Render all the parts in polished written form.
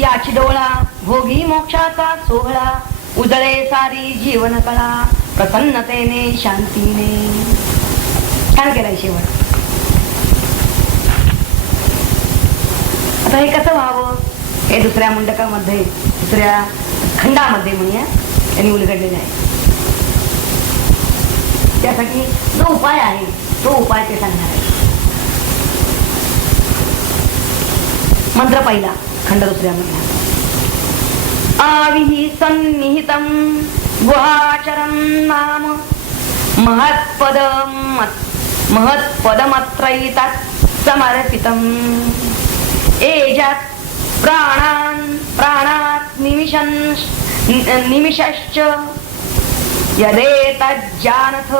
याची डोळा भोगी मोक्षाचा सोहळा उजळे सारी जीवन कळा प्रसन्नतेने शांतीने. छान केलाय शेवट. आता हे कसं व्हावं हे दुसऱ्या मुंडकामध्ये दुसऱ्या खंडामध्ये म्हणूया त्यांनी उलगडलेलं आहे. त्यासाठी जो उपाय आहे तो उपाय ते सांगणार आहे. मंत्र पहिला खंड दुसऱ्या मधला. आविहि सन्निहितं गुहाचरं नाम महत्पदमत्रैतत् समर्पितम् एजत् प्राणात् निमिषश्च यदेतज्जानथ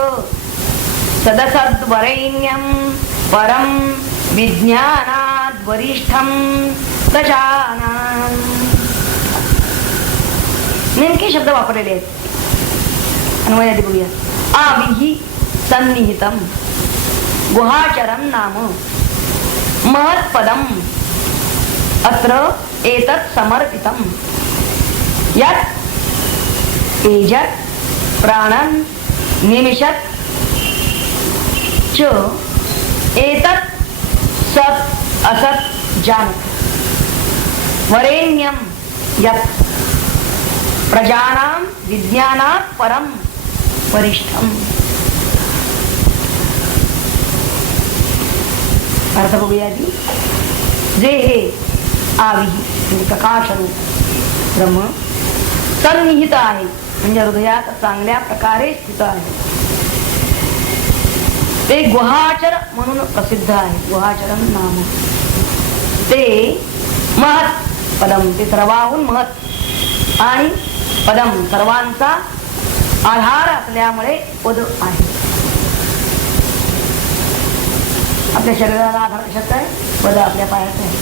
सदसद्वरेण्यं परं विज्ञानाद् वरिष्ठं प्रजानाम्. नेमके शब्द वापरलेले आहेत. अन्वयादी बघूया. आविहि सन्निहितं गुहाचरं नाम महत्पदम् अत्र एतत् समर्पितम् यत् एजत् प्राणं निमिषत् च एतत् सत् असत् जानत् वरेण्यं यत् प्रजानां विज्ञानात् परं वरिष्ठम्. अर्थ बघूया आधी. जे हे आविहि म्हणजे प्रकाशरूप ब्रह्म सन्निहित आहे म्हणजे हृदयात चांगल्या प्रकारे स्थित आहे. ते गुहाचर म्हणून प्रसिद्ध आहे. गुहाचरम नाम. ते महत् पदम ते सर्वाहून महत् आणि पदम सर्वांचा आधार असल्यामुळे पद आहे. आपल्या शरीराला आधार कशाचा आहे? पद आपल्या पायाचा आहे.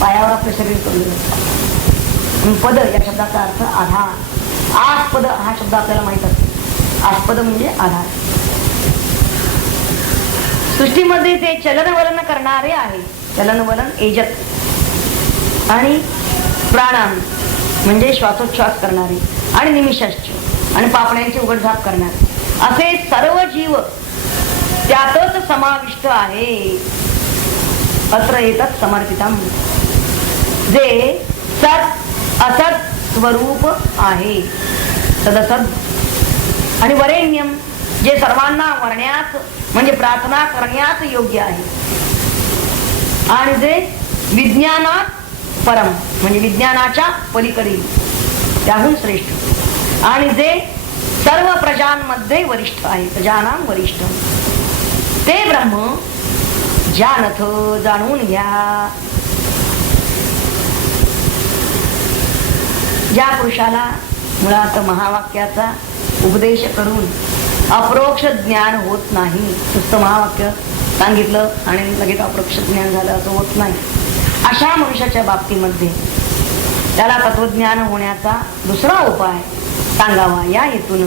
पायावर आपलं शरीर पडलेलं असतं. पद या शब्दाचा अर्थ आधार. आस्पद हा शब्द आपल्याला माहित असतो. आस्पद म्हणजे आधार. सृष्टीमध्ये ते चलनवलन करणारे आहे. चलनवलन एजत आणि प्राणान म्हणजे श्वासोच्छ्वास करणारे आणि निमिषाश्च आणि पापण्यांची उघडझाप करणारे असे सर्व जीव त्यातच समाविष्ट आहे. अत्र एतत् समर्पितम जे सत असत स्वरूप आहे. सदसद आणि वरेण्यम जे सर्वांना वरण्यास म्हणजे प्रार्थना करण्यास योग्य आहे. आणि जे विज्ञानात परम म्हणजे विज्ञानाच्या पलीकडील त्याहून श्रेष्ठ आणि जे सर्व प्रजांमध्ये वरिष्ठ आहे. प्रजानां वरिष्ठ ते ब्रह्म जानथ जाणून घ्या. ज्या पुरुषाला मुळात महावाक्याचा उपदेश करून अप्रोक्ष ज्ञान होत नाही. नुसतं महावाक्य सांगितलं आणि लगेच अप्रोक्ष ज्ञान झालं असं होत नाही. अशा मनुष्याच्या बाबतीमध्ये त्याला तत्वज्ञान होण्याचा दुसरा उपाय सांगावा या हेतून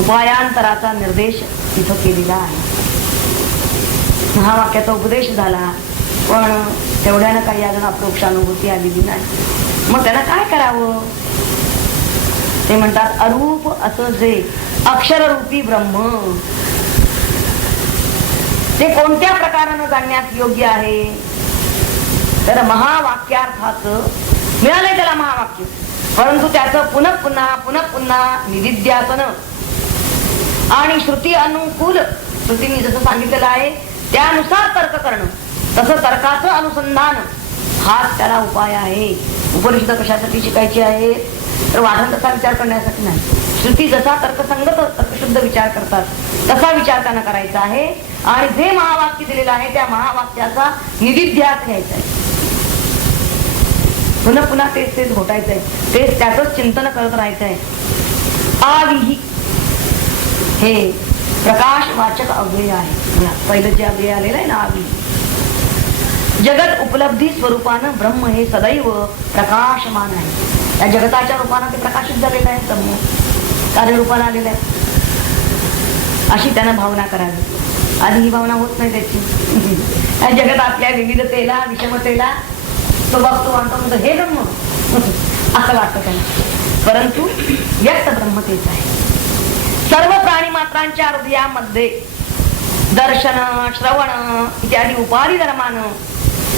उपायांतराचा निर्देश तिथं केलेला आहे. महावाक्याचा उपदेश झाला पण तेवढ्यानं काही अजून अप्रोक्षानुभूती आलेली नाही. मग त्यांना काय करावं? ते म्हणतात अरूप असं जे अक्षररूपी ब्रह्म ते कोणत्या प्रकारानं जाणण्यास योग्य आहे? तर महावाक्यार्थाचं मिळालंय त्याला महावाक्य, परंतु त्याचं पुनः पुन्हा निदिध्यासन आणि श्रुती अनुकूल श्रुतीने जसं सांगितलेलं आहे त्यानुसार तर्क करणं, तसं तर्काचं अनुसंधान हाच त्याला उपाय आहे. उपनिषद कशासाठी शिकायची आहे? तर वाढण तसा विचार करण्यासाठी नाही. श्रुती जसा तर्कसंगत तर्कशुद्ध विचार करतात तसा विचार त्यांना करायचा आहे. आणि जे महावाक्य दिलेलं आहे त्या महावाक्याचा निदिध्यास घ्यायचा आहे. पुन्हा तेच घोटायचंय, तेच त्याच चिंतन करत राहायचंय. आविही हे प्रकाशवाचक अव्यय आहे. पहिलं जे अव्यय आलेलं आहे ना आविही. जगत उपलब्धी स्वरूपानं ब्रह्म हे सदैव प्रकाशमान आहे. या जगताच्या रूपानं ते प्रकाशित झालेलं आहे. ब्रह्म कार्यरूपाला आलेलं आहे. अशी त्यानं भावना करावी. आधी ही भावना होत नाही त्याची. या जगत आपल्या विविधतेला विषमतेला तो बघतो म्हणतो म्हणजे हे ब्रह्म असं वाटतं त्यांना, परंतु व्यक्त ब्रह्म तेच आहे. सर्व प्राणी मात्रांच्या हृदयामध्ये दर्शन, श्रवण इत्यादी उपाधी धर्मानं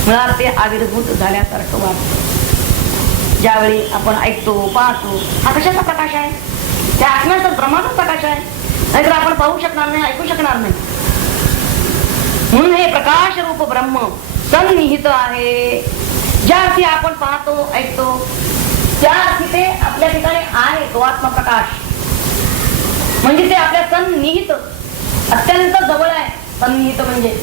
मुळात ते आविर्भूत झाल्यासारखं वाटतं. ज्यावेळी आपण ऐकतो, पाहतो, हा कशाचा प्रकाश आहे? त्या आत्म्याचा ब्रह्माचा प्रकाश आहे, नाहीतर आपण पाहू शकणार नाही, ऐकू शकणार नाही. म्हणून हे प्रकाश रूप ब्रह्म सन्निहित आहे. ज्या अर्थी आपण पाहतो, ऐकतो, त्या अर्थी ते आपल्या ठिकाणी आहे. तो आत्मप्रकाश म्हणजे ते आपल्या सन्निहित, अत्यंत जवळ आहे. सन्निहित म्हणजे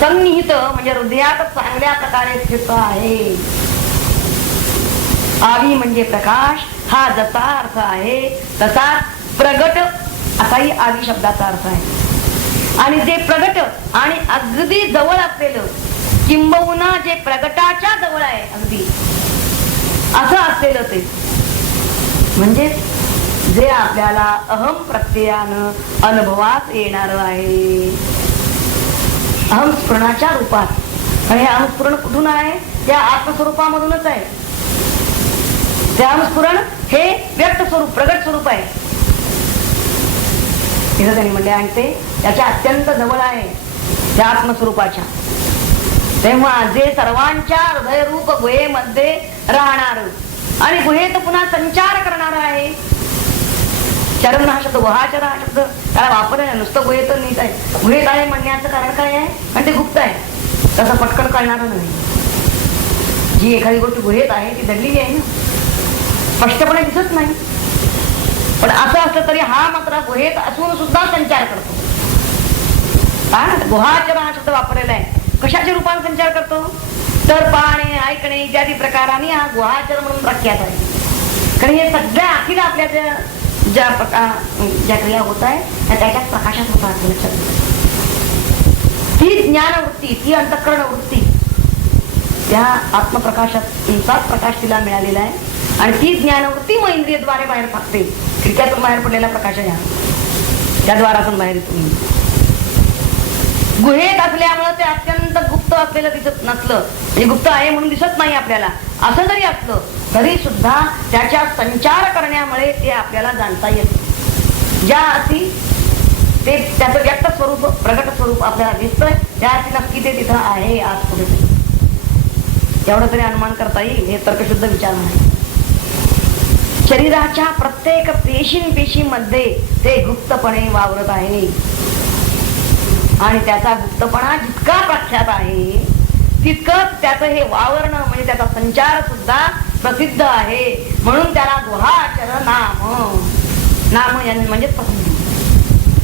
सन्निहित म्हणजे हृदयात चांगल्या प्रकारे स्थित आहे. आवी म्हणजे प्रकाश, हा जसा अर्थ आहे तसाच प्रगट असाही आवी शब्दाचा अर्थ आहे. आणि जे प्रगट आणि अगदी जवळ असलेलं, किंबहुना जे प्रगटाच्या जवळ आहे अगदी असं असलेलं ते म्हणजे जे आपल्याला अहम प्रत्ययानं अनुभवात येणार आहे, अहम स्फुरणाच्या रूपात. आणि हे अहमस्फुरण कुठून आहे? त्या आत्मस्वरूपामधूनच आहे. ते अहमस्फुरण हे व्यक्त स्वरूप, प्रगट स्वरूप आहे. तिथं त्यांनी म्हणले आणि ते त्याच्या अत्यंत जवळ आहे त्या आत्मस्वरूपाच्या. तेव्हा जे सर्वांच्या हृदयरूप गुहेमध्ये राहणार आणि गुहेत पुन्हा संचार करणार आहे. चरण हा शब्द, गुहाचर हा शब्द त्याला वापर आहे. नुसतं गुहेत नीट आहे, गुहेत आहे म्हणण्याचं कारण काय आहे? आणि ते गुप्त आहे, तसं पटकन कळणार नाही. जी एखादी गोष्ट गुहेत आहे ती दडलेली आहे ना, स्पष्टपणे दिसत नाही. पण असं असलं तरी हा मात्र गुहेत असून सुद्धा संचार करतो. गुहाचर हा शब्द वापरलेला आहे. कशाच्या रूपाने संचार करतो? तर पाहणे, ऐकणे इत्यादी प्रकाराने हा गुहाचर म्हणून प्रख्यात आहे. कारण हे सगळ्या अखिल आपल्या ज्या क्रिया होत आहे त्याच्याच प्रकाशात होता. ती ज्ञानवृत्ती, ती अंतःकरण वृत्ती त्या आत्मप्रकाशात प्रकाश तिला मिळालेला आहे. आणि ती ज्ञानवृत्ती मग इंद्रियद्वारे बाहेर टाकते. खिडक्यातून बाहेर पडलेला प्रकाश आहे, त्या द्वारातून बाहेर येतो. गुहेत असल्यामुळे ते अत्यंत गुप्त असलेलं दिसत नसलं, म्हणजे गुप्त आहे म्हणून दिसत नाही आपल्याला, असं जरी असलं तरी सुद्धा त्याच्या संचार करण्यामुळे ते आपल्याला जाणता येत. ज्या अर्थी ते त्याचं व्यक्त स्वरूप, प्रगट स्वरूप आपल्याला दिसतंय, त्या अर्थी नक्की ते तिथं आहे आज पुढे. एवढं तरी अनुमान करता येईल. हे तर्कशुद्ध विचार नाही. शरीराच्या प्रत्येक पेशीमध्ये ते गुप्तपणे वावरत आहे. आणि त्याचा गुप्तपणा जितका प्रख्यात आहे तितकंच त्याचं हे वावरणं म्हणजे त्याचा संचार सुद्धा प्रसिद्ध आहे. म्हणून त्याला गुहाचर नाम, नाम म्हणजे प्रसिद्धी,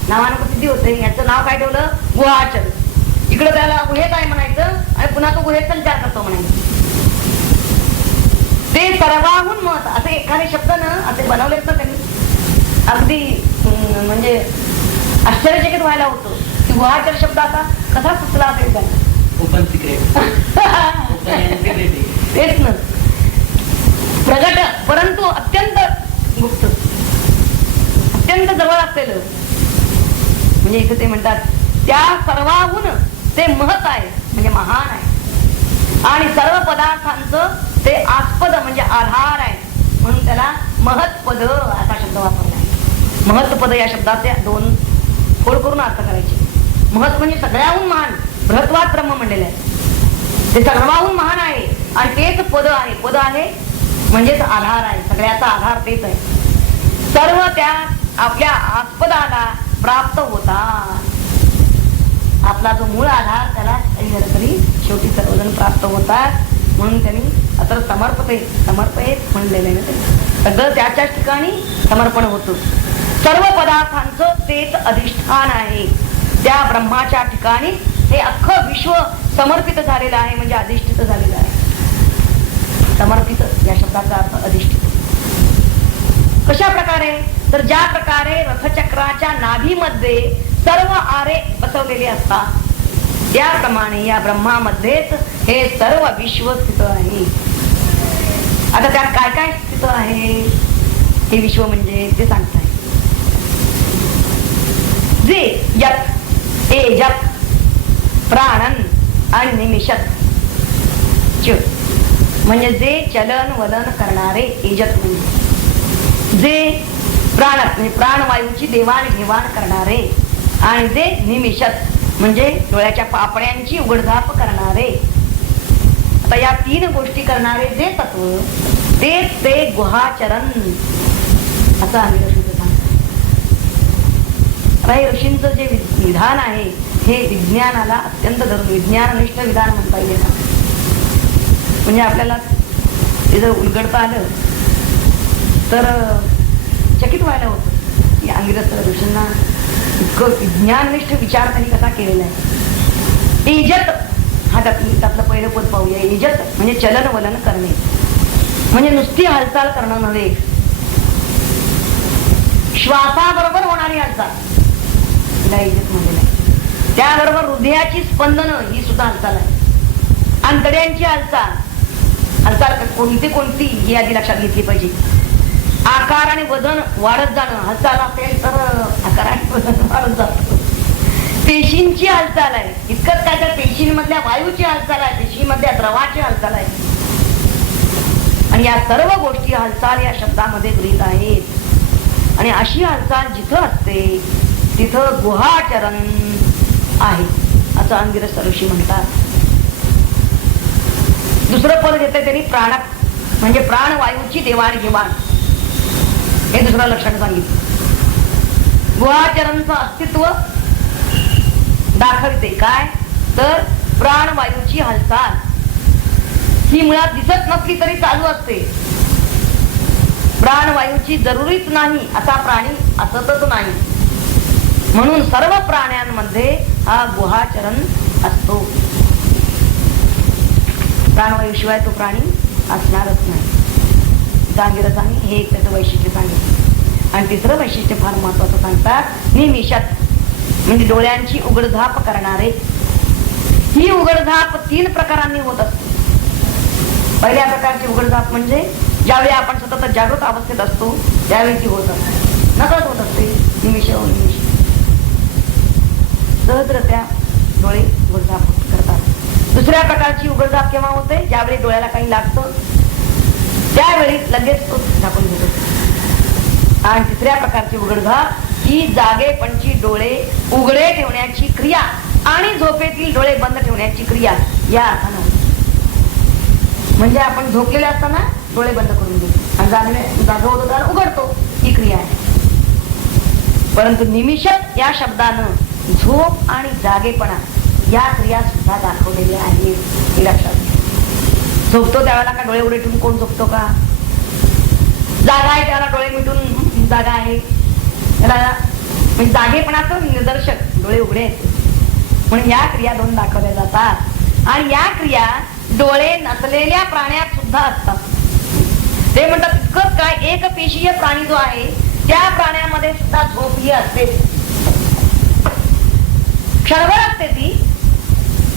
नावानं प्रसिद्धी होते. याचं नाव काय ठेवलं? गुहाचर. इकडं त्याला गुहेत आहे म्हणायचं आणि पुन्हा तो गुहेत संचार करतो म्हणायचं. ते सर्वाहून मत असे एखादे शब्द ना असे बनवलेत ना त्यांनी, अगदी म्हणजे आश्चर्यचकित व्हायला होतं की गुहाचर शब्द असा कसा सुचला असेल त्यांना. ओपन सिक्रेट तेच ना, प्रगट परंतु अत्यंत गुप्त, अत्यंत जवळ असलेलं. म्हणजे इथे ते म्हणतात त्या सर्वाहून ते महत आहे म्हणजे महान आहे. आणि सर्व पदार्थांचं ते आस्पद म्हणजे आधार आहे. म्हणून त्याला महत्पद असा शब्द वापरला आहे. महत्पद या शब्दाचे दोन फोड करून अर्थ करायचे. महत् म्हणजे सगळ्याहून महान, बृहत्वात ब्रह्म म्हणलेलं आहे. ते सर्वाहून महान आहे आणि तेच पद आहे. पद आहे म्हणजेच आधार आहे, सगळ्याचा आधार तेच आहे. सर्व त्या आपल्या आस्पदाला प्राप्त होतात. आपला जो मूळ आधार त्याला तरी शेवटी सर्वजण प्राप्त होतात. म्हणून त्यांनी आता समर्पयेत म्हणलेलं आहे ना, सगळं त्याच्याच ठिकाणी समर्पण होतं. सर्व पदार्थांचं तेच अधिष्ठान आहे. त्या ब्रह्माच्या ठिकाणी हे अख्खं विश्व समर्पित झालेलं आहे म्हणजे अधिष्ठित झालेलं आहे. समर्पित या शब्दाचा अर्थ अधिष्ठित. कशा प्रकारे? तर ज्या प्रकारे रथचक्राच्या नाभीमध्ये सर्व आरे बसवलेले असतात त्याप्रमाणे या ब्रह्मामध्येच हे सर्व विश्व स्थित आहे. आता त्यात काय काय स्थित आहे हे विश्व म्हणजे ते सांगताय. जे यत एजत प्राणन आणि निमिषत च म्हणजे जे चलन वलन करणारे, एजत म्हणजे जे प्राणात म्हणजे प्राणवायूची देवाणघेवाण करणारे, आणि जे निमिषत म्हणजे डोळ्याच्या पापण्यांची उघडझाप करणारे. आता या तीन गोष्टी करणारे जे तत्व तेच ते गुहाचरण असं आम्ही ऋषींचं सांगतो. हे ऋषींचं जे विधान आहे हे विज्ञानाला अत्यंत धरून विज्ञाननिष्ठ विधान म्हणता येईल. म्हणजे आपल्याला ते जर उलगडता आलं तर चकित व्हायला होतं की अंगिरस ऋषींना इतकं विज्ञाननिष्ठ विचार त्यांनी कसा केलेला आहे. इजत हा त्यातलं पहिलं पद पाहूया. इजत म्हणजे चलन वलन करणे, म्हणजे नुसती हालचाल करणं नव्हे, श्वासाबरोबर होणारी हालचाल इजत म्हणलेलं आहे. त्याबरोबर हृदयाची स्पंदनं ही सुद्धा हालचाल आहे. आंतड्यांची हालचाल कोणती कोणती ही आधी लक्षात घेतली पाहिजे. आकार आणि वजन वाढत जाणं, हालचाल असेल तर आकार आणि वजन वाढत जातं. पेशींची हालचाल आहे, इतकंच काय तर पेशींमधल्या वायूची हालचाल आहे, पेशीमधल्या द्रवाची हालचाल आहे. आणि या सर्व गोष्टी हालचाल या शब्दामध्ये गृहीत आहेत. आणि अशी हालचाल जिथं असते तिथं गुहाचरण आहे असं अंगिरस ऋषी म्हणतात. दुसरं पद घेतलंय त्यांनी प्राणात, म्हणजे प्राणवायूची देवाणघेवाण, हे दुसरं लक्षण सांगितलं. गुहाचरणचं अस्तित्व दाखवते काय तर प्राणवायूची हालचाल ही मुळात दिसत नसली तरी चालू असते. प्राणवायूची जरुरीच नाही असा प्राणी असतच नाही. म्हणून सर्व प्राण्यांमध्ये हा गुहाचरण असतो. प्राणवायूशिवाय तो प्राणी असणारच नाही. अंगिरसांनी हे एक त्याचं वैशिष्ट्य सांगितलं. आणि तिसरं वैशिष्ट्य फार महत्वाचं सांगतात, निमिषत म्हणजे डोळ्यांची उघडझाप करणारे. ही उघडझाप 3 प्रकारांनी होत असते. पहिल्या प्रकारची उघडझाप म्हणजे ज्यावेळी आपण सतत जागृत अवस्थेत असतो त्यावेळी ती होत असते, नकळत होत असते, निमिष निमिष सहजरित्या डोळे उघडझाप करतात. दुसऱ्या प्रकारची उघडझाप केव्हा होते, ज्यावेळी डोळ्याला काही लागतं त्यावेळी लगेच तो झाकून घेतो. आणि तिसऱ्या प्रकारची उघडझाप ही जागेपणची डोळे उघडे ठेवण्याची क्रिया आणि झोपेतील डोळे बंद ठेवण्याची क्रिया या अर्थानं होते. म्हणजे आपण झोपलेले असताना डोळे बंद करून घेतो आणि जागा होतो त्याला उघडतो, ही क्रिया आहे. परंतु निमिषत या शब्दानं झोप आणि जागेपणा या क्रिया सुद्धा दाखवलेल्या आहेत, हे लक्षात घ्या. झोपतो त्यावेळेला का डोळे उघडे ठेवून कोण झोपतो का? जागा आहे त्याला डोळे मिटून जागा आहे. म्हणजे जागेपणाचं निदर्शक डोळे उघडे आहेत. म्हणून या क्रिया 2 दाखवल्या जातात. आणि या क्रिया डोळे नसलेल्या प्राण्यात सुद्धा असतात. ते म्हणतात इतकंच काय, एक पेशीय प्राणी जो आहे त्या प्राण्यामध्ये सुद्धा झोप ही असते, क्षणभर असते ती,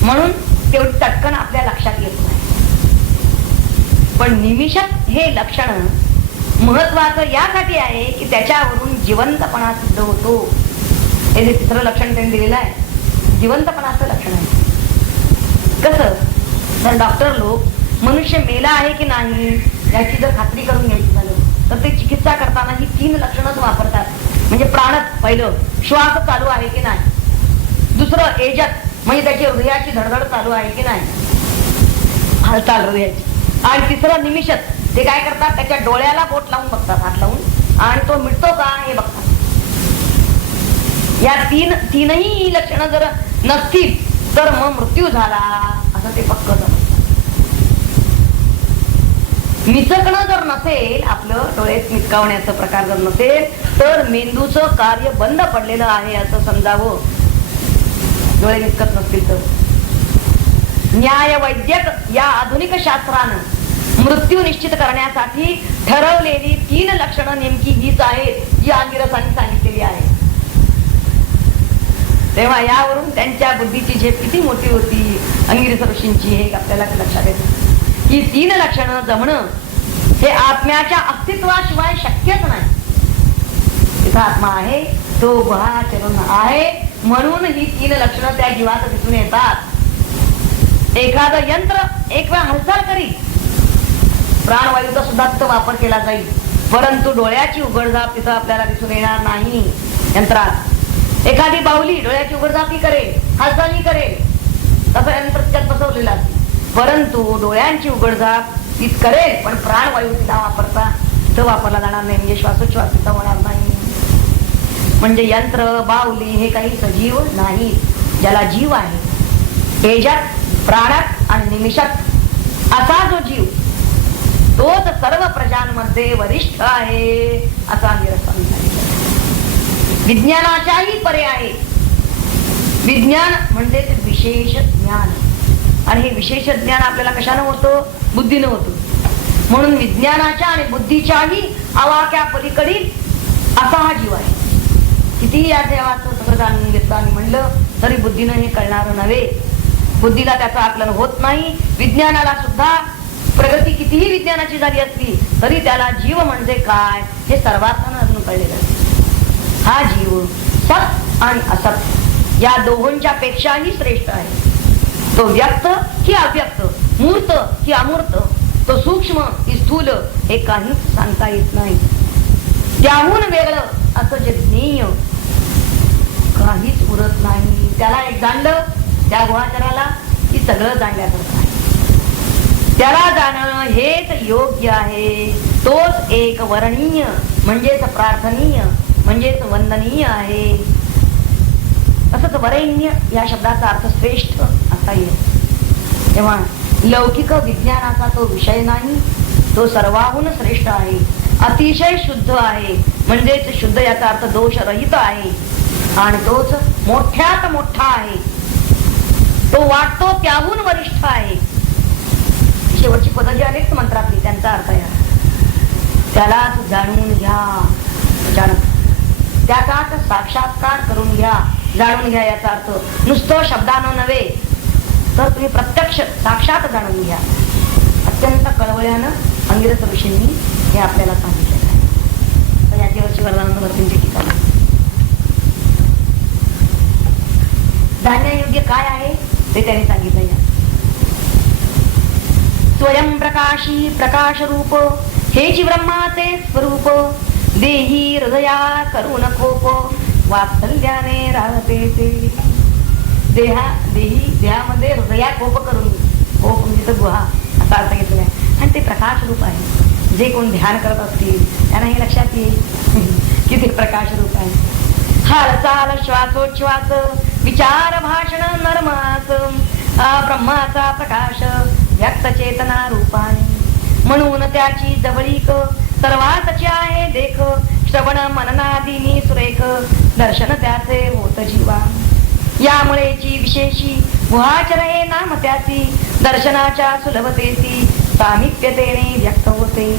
म्हणून तेवढी चटकन आपल्या लक्षात येत नाही. पण निमिषत हे लक्षण महत्वाचं यासाठी आहे की त्याच्यावरून जिवंतपणा सिद्ध होतो. हे जे तिसरं लक्षण त्यांनी दिलेलं आहे जिवंतपणाचं लक्षण आहे. कसं तर डॉक्टर लोक मनुष्य मेला आहे की नाही याची जर खात्री करून घ्यायची झालं तर ते चिकित्सा करताना ही 3 लक्षणच वापरतात. म्हणजे प्राणच पहिलं, श्वास चालू आहे की नाही. दुसरं एजत म्हणजे त्याची हृदयाची धडधड चालू आहे की नाही, हालचाल हृदयाची. आणि तिसरं निमिषत, ते काय करतात त्याच्या डोळ्याला बोट लावून बघतात, हात लावून, आणि तो मिटतो का हे बघतात. या तीनही लक्षणं जर नसतील तर मग मृत्यू झाला असं ते पक्क समजतात. मिचकणं जर नसेल, आपलं डोळ्यात मिचकावण्याचा प्रकार जर नसेल तर मेंदूचं कार्य बंद पडलेलं आहे असं समजावं. डोळे मिचकत नसतील तर न्याय वैद्यक या आधुनिक शास्त्रानं मृत्यू निश्चित करण्यासाठी ठरवलेली 3 लक्षणं नेमकी हीच आहेत जी अंगिरसांनी सांगितलेली आहे. तेव्हा यावरून त्यांच्या बुद्धीची झेप किती मोठी होती अंगिरस ऋषींची हे आपल्याला लक्षात येतं. ही 3 लक्षणं जमणं हे आत्म्याच्या अस्तित्वाशिवाय शक्यच नाही. तिथं आत्मा आहे, तो गुहाचरण आहे, म्हणून ही 3 लक्षणं त्या जीवात दिसून येतात. एखादं यंत्र एक वेळा हालचाल करी, प्राणवायूचा सुद्धा तिथं वापर केला जाईल, परंतु डोळ्याची उघडझाप तिथं आपल्याला दिसून येणार नाही. यंत्रात एखादी बाहुली डोळ्याची उघडझापी करेल, हालचाली करेल, तसं यंत्र त्यात बसवलेलं असेल, परंतु डोळ्यांची उघडझाप तीच करेल, पण प्राणवायू तिला वापरता तिथं वापरला जाणार नाही, म्हणजे श्वासोच्छ्वास तिथं होणार नाही. म्हणजे यंत्र बाहुली हे काही सजीव नाही. ज्याला जीव आहे, तेजात, प्राणात आणि निमिषात असा जो जीव, तोच सर्व प्रजांमध्ये वरिष्ठ आहे, असा निरसन विज्ञानाच्याही पर्याय. विज्ञान म्हणजे विशेष ज्ञान, आणि हे विशेष ज्ञान आपल्याला कशानं होतं? बुद्धीनं होतं. म्हणून विज्ञानाच्या आणि बुद्धीच्याही आवाक्या पलीकडील असा हा जीव आहे. कितीही या देवाचं सगळं जाणून घेतलं आणि म्हणलं तरी बुद्धीनं हे कळणार नव्हे. बुद्धीला त्याचं आकलन होत नाही. विज्ञानाला सुद्धा प्रगती कितीही विज्ञानाची झाली असली तरी त्याला जीव म्हणजे काय हे सर्वार्थानं अजून कळलेलं आहे. हा जीव सत आणि असत या दोहोंच्या पेक्षाही श्रेष्ठ आहे. तो व्यक्त की अव्यक्त, मूर्त की अमूर्त, तो सूक्ष्म की स्थूल, हे काहीच सांगता येत नाही. त्याहून वेगळं असं जे ज्ञेय काहीच उरत नाही. त्याला एक जाणलं, त्या गुहाचराला की सगळं जाणल्यासारखं आहे. त्याला जाणणं हेच योग्य आहे. तोच एक वर्णीय म्हणजेच प्रार्थनीय म्हणजेच वंदनीय आहे. तसंच वरेण्य या शब्दाचा अर्थ श्रेष्ठ असा येईल. तेव्हा लौकिक विज्ञानाचा तो विषय नाही, तो सर्वाहून श्रेष्ठ आहे, अतिशय शुद्ध आहे, म्हणजेच शुद्ध याचा अर्थ दोषरहित आहे, आणि तोच मोठ्यात मोठा आहे. तो वाटतो त्याहून वरिष्ठ आहे. शेवटची पद जी आली मंत्रातली त्यांचा अर्थ या त्यालाच जाणून घ्या, त्याचाच साक्षात्कार करून घ्या. जाणून घ्या याचा अर्थ नुसतं शब्दानं नव्हे तर तुम्ही प्रत्यक्ष साक्षात जाणून घ्या. अत्यंत कळवळ्यानं अंगिरस ऋषींनी हे आपल्याला सांगितलेलं आहे. तर याच्यावरची वरदानंद भरतींची टीका. जाणण्यायोग्य काय आहे ते त्यांनी सांगितलं. या स्वयं प्रकाशी प्रकाश रूप हेची ब्रह्माचे स्वरूप, देही हृदया करू नकोप, वात्सल्याने राहते ते. देहामध्ये हृदया कोप करून, कोप म्हणजे गुहा असा अर्थ घेतलेला आहे. आणि ते प्रकाश रूप आहे. जे कोण ध्यान करत असतील त्यांना हे लक्षात येईल की ते प्रकाश रूप आहे. हालचाल श्वासोच्छ्वास विचार भाषण नरमास ब्रह्माचा प्रकाश व्यक्त चेतना रूपाने. म्हणून त्याची जवळीक सर्वातची आहे देख, श्रवण मननादीनी सुरेख दर्शन त्याचे होत जीवा. यामुळेची विशेषी गुहाचर हे नाम त्याची, दर्शनाच्या सुलभतेची सामिप्यतेने व्यक्त होते.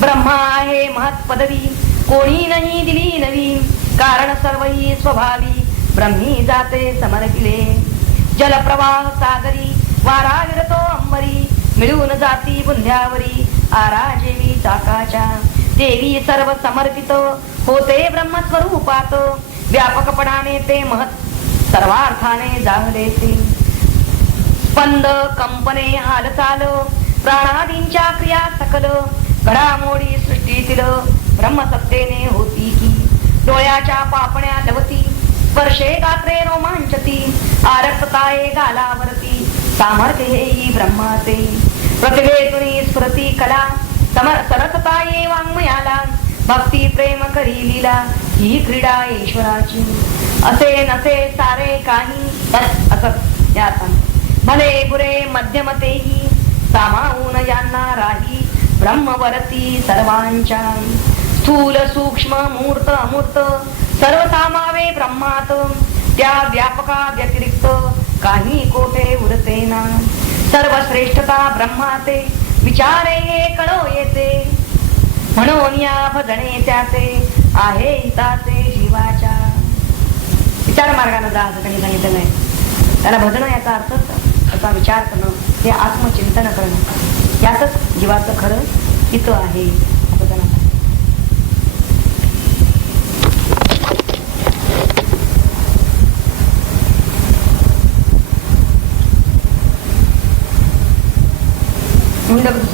ब्रह्मा आहे महत् पदवी कोणी नाही दिली नवी, कारण सर्वही स्वभावी ब्रह्मी जाते समर्पिले. जलप्रवाह सागरी वारा विरतो अंबरी, मिळून जाती बुंध्यावरी आराजेवी चाकाच्या. देवी सर्व समर्पित होते ब्रह्मस्वरूपात, व्यापकपणाने ते महत् सर्वार्थाने जागलेते. स्पंद कंपने हालचाल प्राणादींच्या क्रिया सकल, घडामोडी सृष्टीतील ब्रह्मसत्तेने होती की. डोळ्याच्या पापण्या लवती स्पर्शे गात्रे रोमांचती, आरक्तताये गालावरती सामर्थ्य हेही ब्रह्माचे. प्रतिभेतुनी स्फुरती कला सरसताये वाङ्मयाला, भक्ती प्रेम करी लीला ही क्रीडा ईश्वराची. असे नसे सारे काही असत यात, भले बुरे मध्यमतेही सामावून यांना राही ब्रह्मवरती सर्वांच्या. स्थूल सूक्ष्म मूर्त अमूर्त सर्व सामावे ब्रह्मात, त्या व्यापका व्यतिरिक्त काही कोठे उरते ना. सर्व श्रेष्ठता ब्रह्माचे विचारे हे कळो येते, म्हणून या भजणे त्याचे आहे हिताचे जीवाच्या. विचार मार्गाने जा असं त्यांनी सांगितलं नाही. त्याला भजन याचा अर्थ त्याचा विचार करणं, हे आत्मचिंतन करणं, यातच जीवाचं खरं हित आहे असं त्यांना.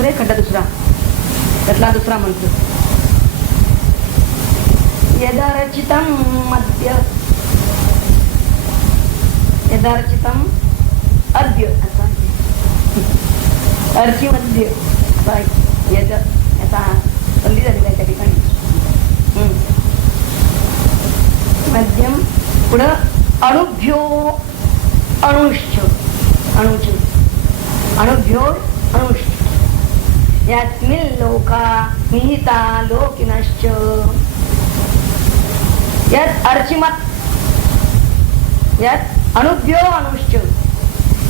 त्याच्यामध्ये खंड दुसरा, त्यातला दुसरा मंत्र. यदर्चितं मद्य यदर्चितं अद्य असा अर्ची मध्य यद याचा संधी झालेला आहे त्या ठिकाणी. मध्यम पुढं अणुभ्यो अणुश्च अणुच अणुभ्यो अणुश्च यस्मिन् लोका निहिता लोकिनश्च. यत् अर्चिमत् यत् अणुभ्यो अणुश्च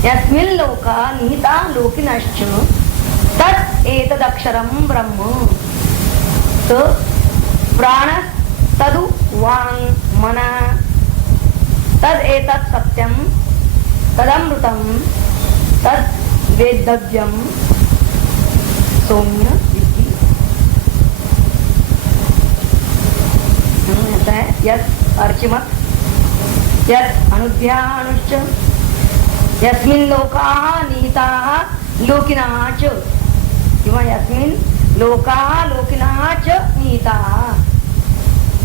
यस्मिन् लोका निहिता लोकिनश्च तत् एतदक्षरं ब्रह्म. त प्राण तदु वाङ् मनः तद् एतत् सत्यं तदमृतं तद् वेद्यव्यं सौम्य विद्धि. यत् अर्चिमत् यत् अणुभ्या अणुश्च यस्मिन् लोकाः निहिताः लोकिनः च किंवा यस्मिन् लोकाः लोकिनः च निहिताः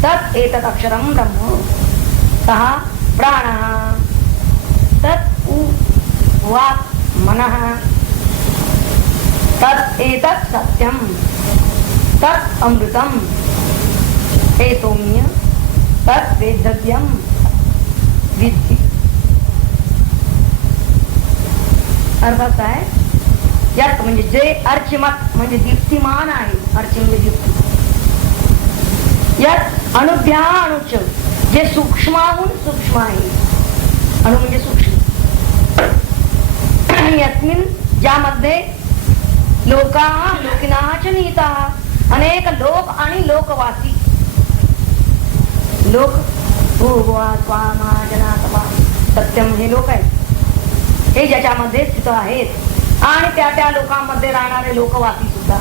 तत् एतत् अक्षरं ब्रह्म. सः प्राणः तत् वाक् मनः तत् एतत् सत्यं तत् अमृतं हे सौम्य तत् वेद्यव्यं विद्धि. अर्थ आहे यात म्हणजे जे अर्चिमत म्हणजे दीप्तिमान आहे. अर्ची म्हणजे दीप्ती. यात अणुभ्या अणुच जे सूक्ष्माहून सूक्ष्म आहे. अणु म्हणजे सूक्ष्म. यस्मिन ज्यामध्ये लोका लोकिनाच निहिता अनेक लोक आणि लोकवासी. लोक भूभुवा स्वामा जनातवा सत्यम हे लोक आहेत. हे ज्याच्यामध्ये स्थित आहेत आणि त्या त्या लोकांमध्ये राहणारे लोकवासी सुद्धा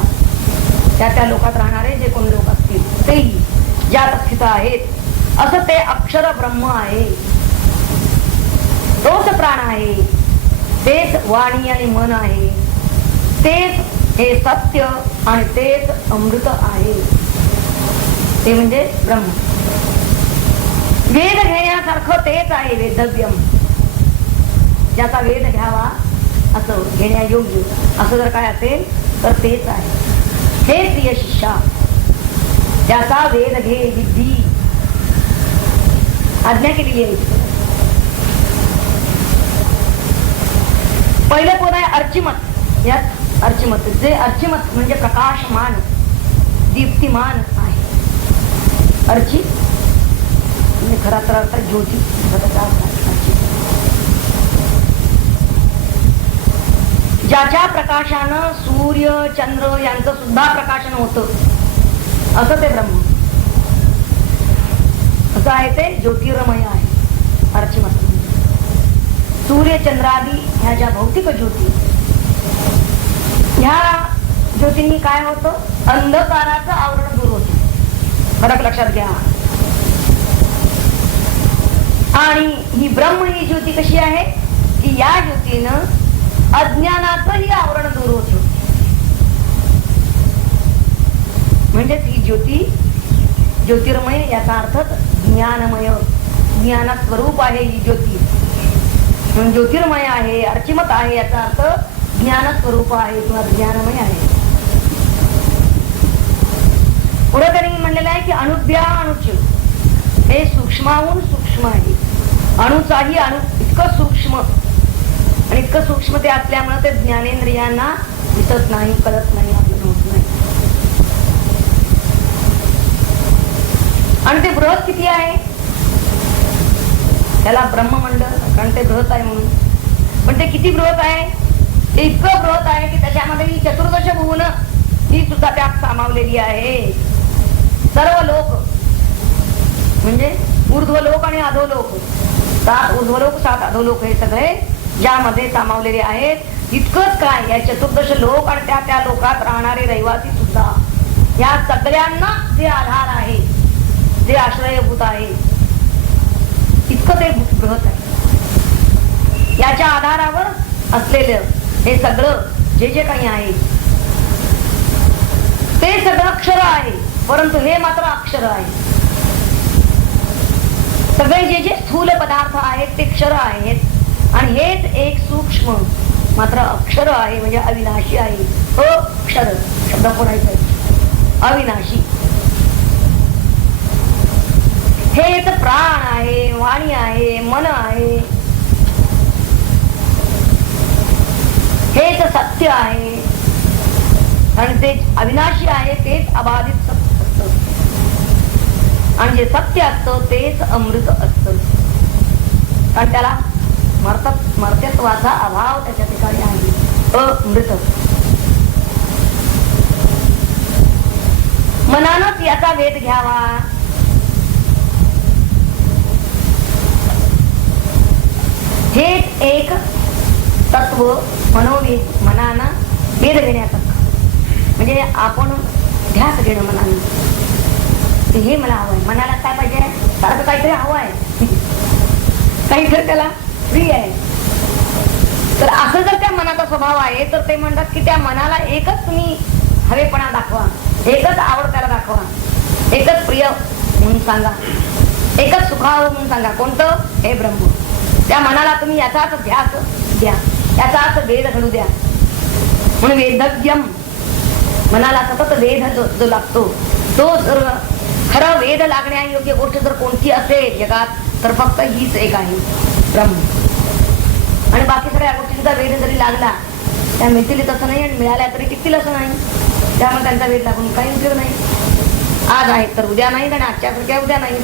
त्या त्या लोकात राहणारे जे कोण लोक असतील तेही ज्यात स्थित आहेत असं ते अक्षर ब्रह्म आहे. तोच प्राण आहे. तेच वाणी आणि मन आहे. तेच हे सत्य आणि तेच अमृत आहे. ते म्हणजे ब्रह्म. वेद घेण्यासारखं तेच आहे वेदव्यम. ज्याचा वेद घ्यावा असं घेण्यायोग्य असं जर काय असेल तर तेच आहे. हे प्रिय शिष्या त्याचा वेद घे विद्धी आज्ञा केलेली आहे. पहिलं पद आहे अर्चिमत. यात अर्चिमत जे अर्चिमत म्हणजे प्रकाशमान दीप्तिमान आहे. अर्ची म्हणजे खरा तर अर्थ ज्योती. ज्याच्या प्रकाशानं सूर्य चंद्र यांचं सुद्धा प्रकाशन होतं असं ते ब्रह्म. असं आहे ते ज्योतिर्मय आहे. अर्चिमत सूर्य चंद्रादी ह्या ज्या भौतिक ज्योती ह्या ज्योतींनी काय होतं अंधकाराचं आवरण दूर होतं. फरक लक्षात घ्या. आणि ही ब्रह्म ही ज्योती कशी आहे की या ज्योतीनं अज्ञानाचंही आवरण दूर होतं. म्हणजे ही ज्योती ज्योतिर्मय याचा अर्थच ज्ञानमय ज्ञान स्वरूप आहे. ही ज्योती म्हणून ज्योतिर्मय आहे अर्चिमत आहे याचा अर्थ ज्ञान स्वरूप आहे किंवा ज्ञानमय आहे. पुढे त्यांनी म्हणलेलं आहे की अणुभ्या अणुच हे सूक्ष्माहून सूक्ष्म आहे. अणुचाही अणु इतकं सूक्ष्म आणि इतकं सूक्ष्म ते असल्यामुळे ते ज्ञानेंद्रियांना दिसत नाही कळत नाही आपल्याला होत नाही. आणि ते बृहत किती आहे त्याला ब्रह्म म्हणलं कारण ते बृहत आहे म्हणून. पण ते किती बृहत आहे ते इतकं बृहत आहे की त्याच्यामध्ये ही चतुर्दश भुवन ही सुद्धा त्यात सामावलेली आहे. सर्व लोक म्हणजे ऊर्ध्वलोक आणि अधोलोक 7 ऊर्ध्वलोक 7 अधोलोक हे सगळे ज्यामध्ये सामावलेले आहेत. इतकंच काय या चतुर्दश लोक आणि त्या त्या लोकात राहणारे रहिवासी सुद्धा या सगळ्यांना जे आधार आहे जे आश्रयभूत आहे इतकं ते बृहत आहे. याच्या आधारावर असलेलं हे सगळं जे जे काही आहे सगळं अक्षर आहे, परंतु हे मात्र अक्षर आहे. सगळे जे जे स्थूल पदार्थ आहेत ते क्षर आहेत आणि हेच एक सूक्ष्म मात्र अक्षर आहे, म्हणजे अविनाशी आहे. अक्षर शब्द फोडायचा आहे, अविनाशी. हेच प्राण आहे, वाणी आहे, मन आहे, हेच सत्य आहे. आणि ते अविनाशी आहे तेच अबाधित असतं आणि जे सत्य असतं तेच अमृत असतं. कारण त्याला मर्त्यत्वाचा अभाव त्याच्या ठिकाणी आहे. अमृत. मनानच याचा वेध घ्यावा. हेच एक तत्व मनोवेद, मनाना वेध घेण्यासारखं, म्हणजे आपण ध्यास घेणं मनाने. हे मला हवंय, मनाला काय पाहिजे, सारखं काहीतरी हवं आहे, काहीतरी त्याला प्रिय आहे. तर असं जर त्या मनाचा स्वभाव आहे तर ते म्हणतात की त्या मनाला एकच तुम्ही हवेपणा दाखवा, एकच आवड त्याला दाखवा, एकच प्रिय म्हणून सांगा, एकच सुखावं म्हणून सांगा. कोणतं? हे ब्रह्म. त्या मनाला तुम्ही याचाच ध्यास द्या, याचाच वेध घडू द्या. म्हणून वेदज्ञम, मनाला सतत वेध जो लागतो तो जर खरं वेध लागण्यायोग्य गोष्ट जर कोणती असेल जगात तर फक्त हीच एक आहे, ब्रह्म. आणि बाकी सगळ्या गोष्टींचा वेध जरी लागला त्या मिळतील तसं नाही आणि मिळाल्या तरी टिकतील असं नाही. त्यामुळे त्यांचा वेध लागून काही उपयोग नाही. आज आहेत तर उद्या नाही आणि आजच्यासारख्या उद्या नाही.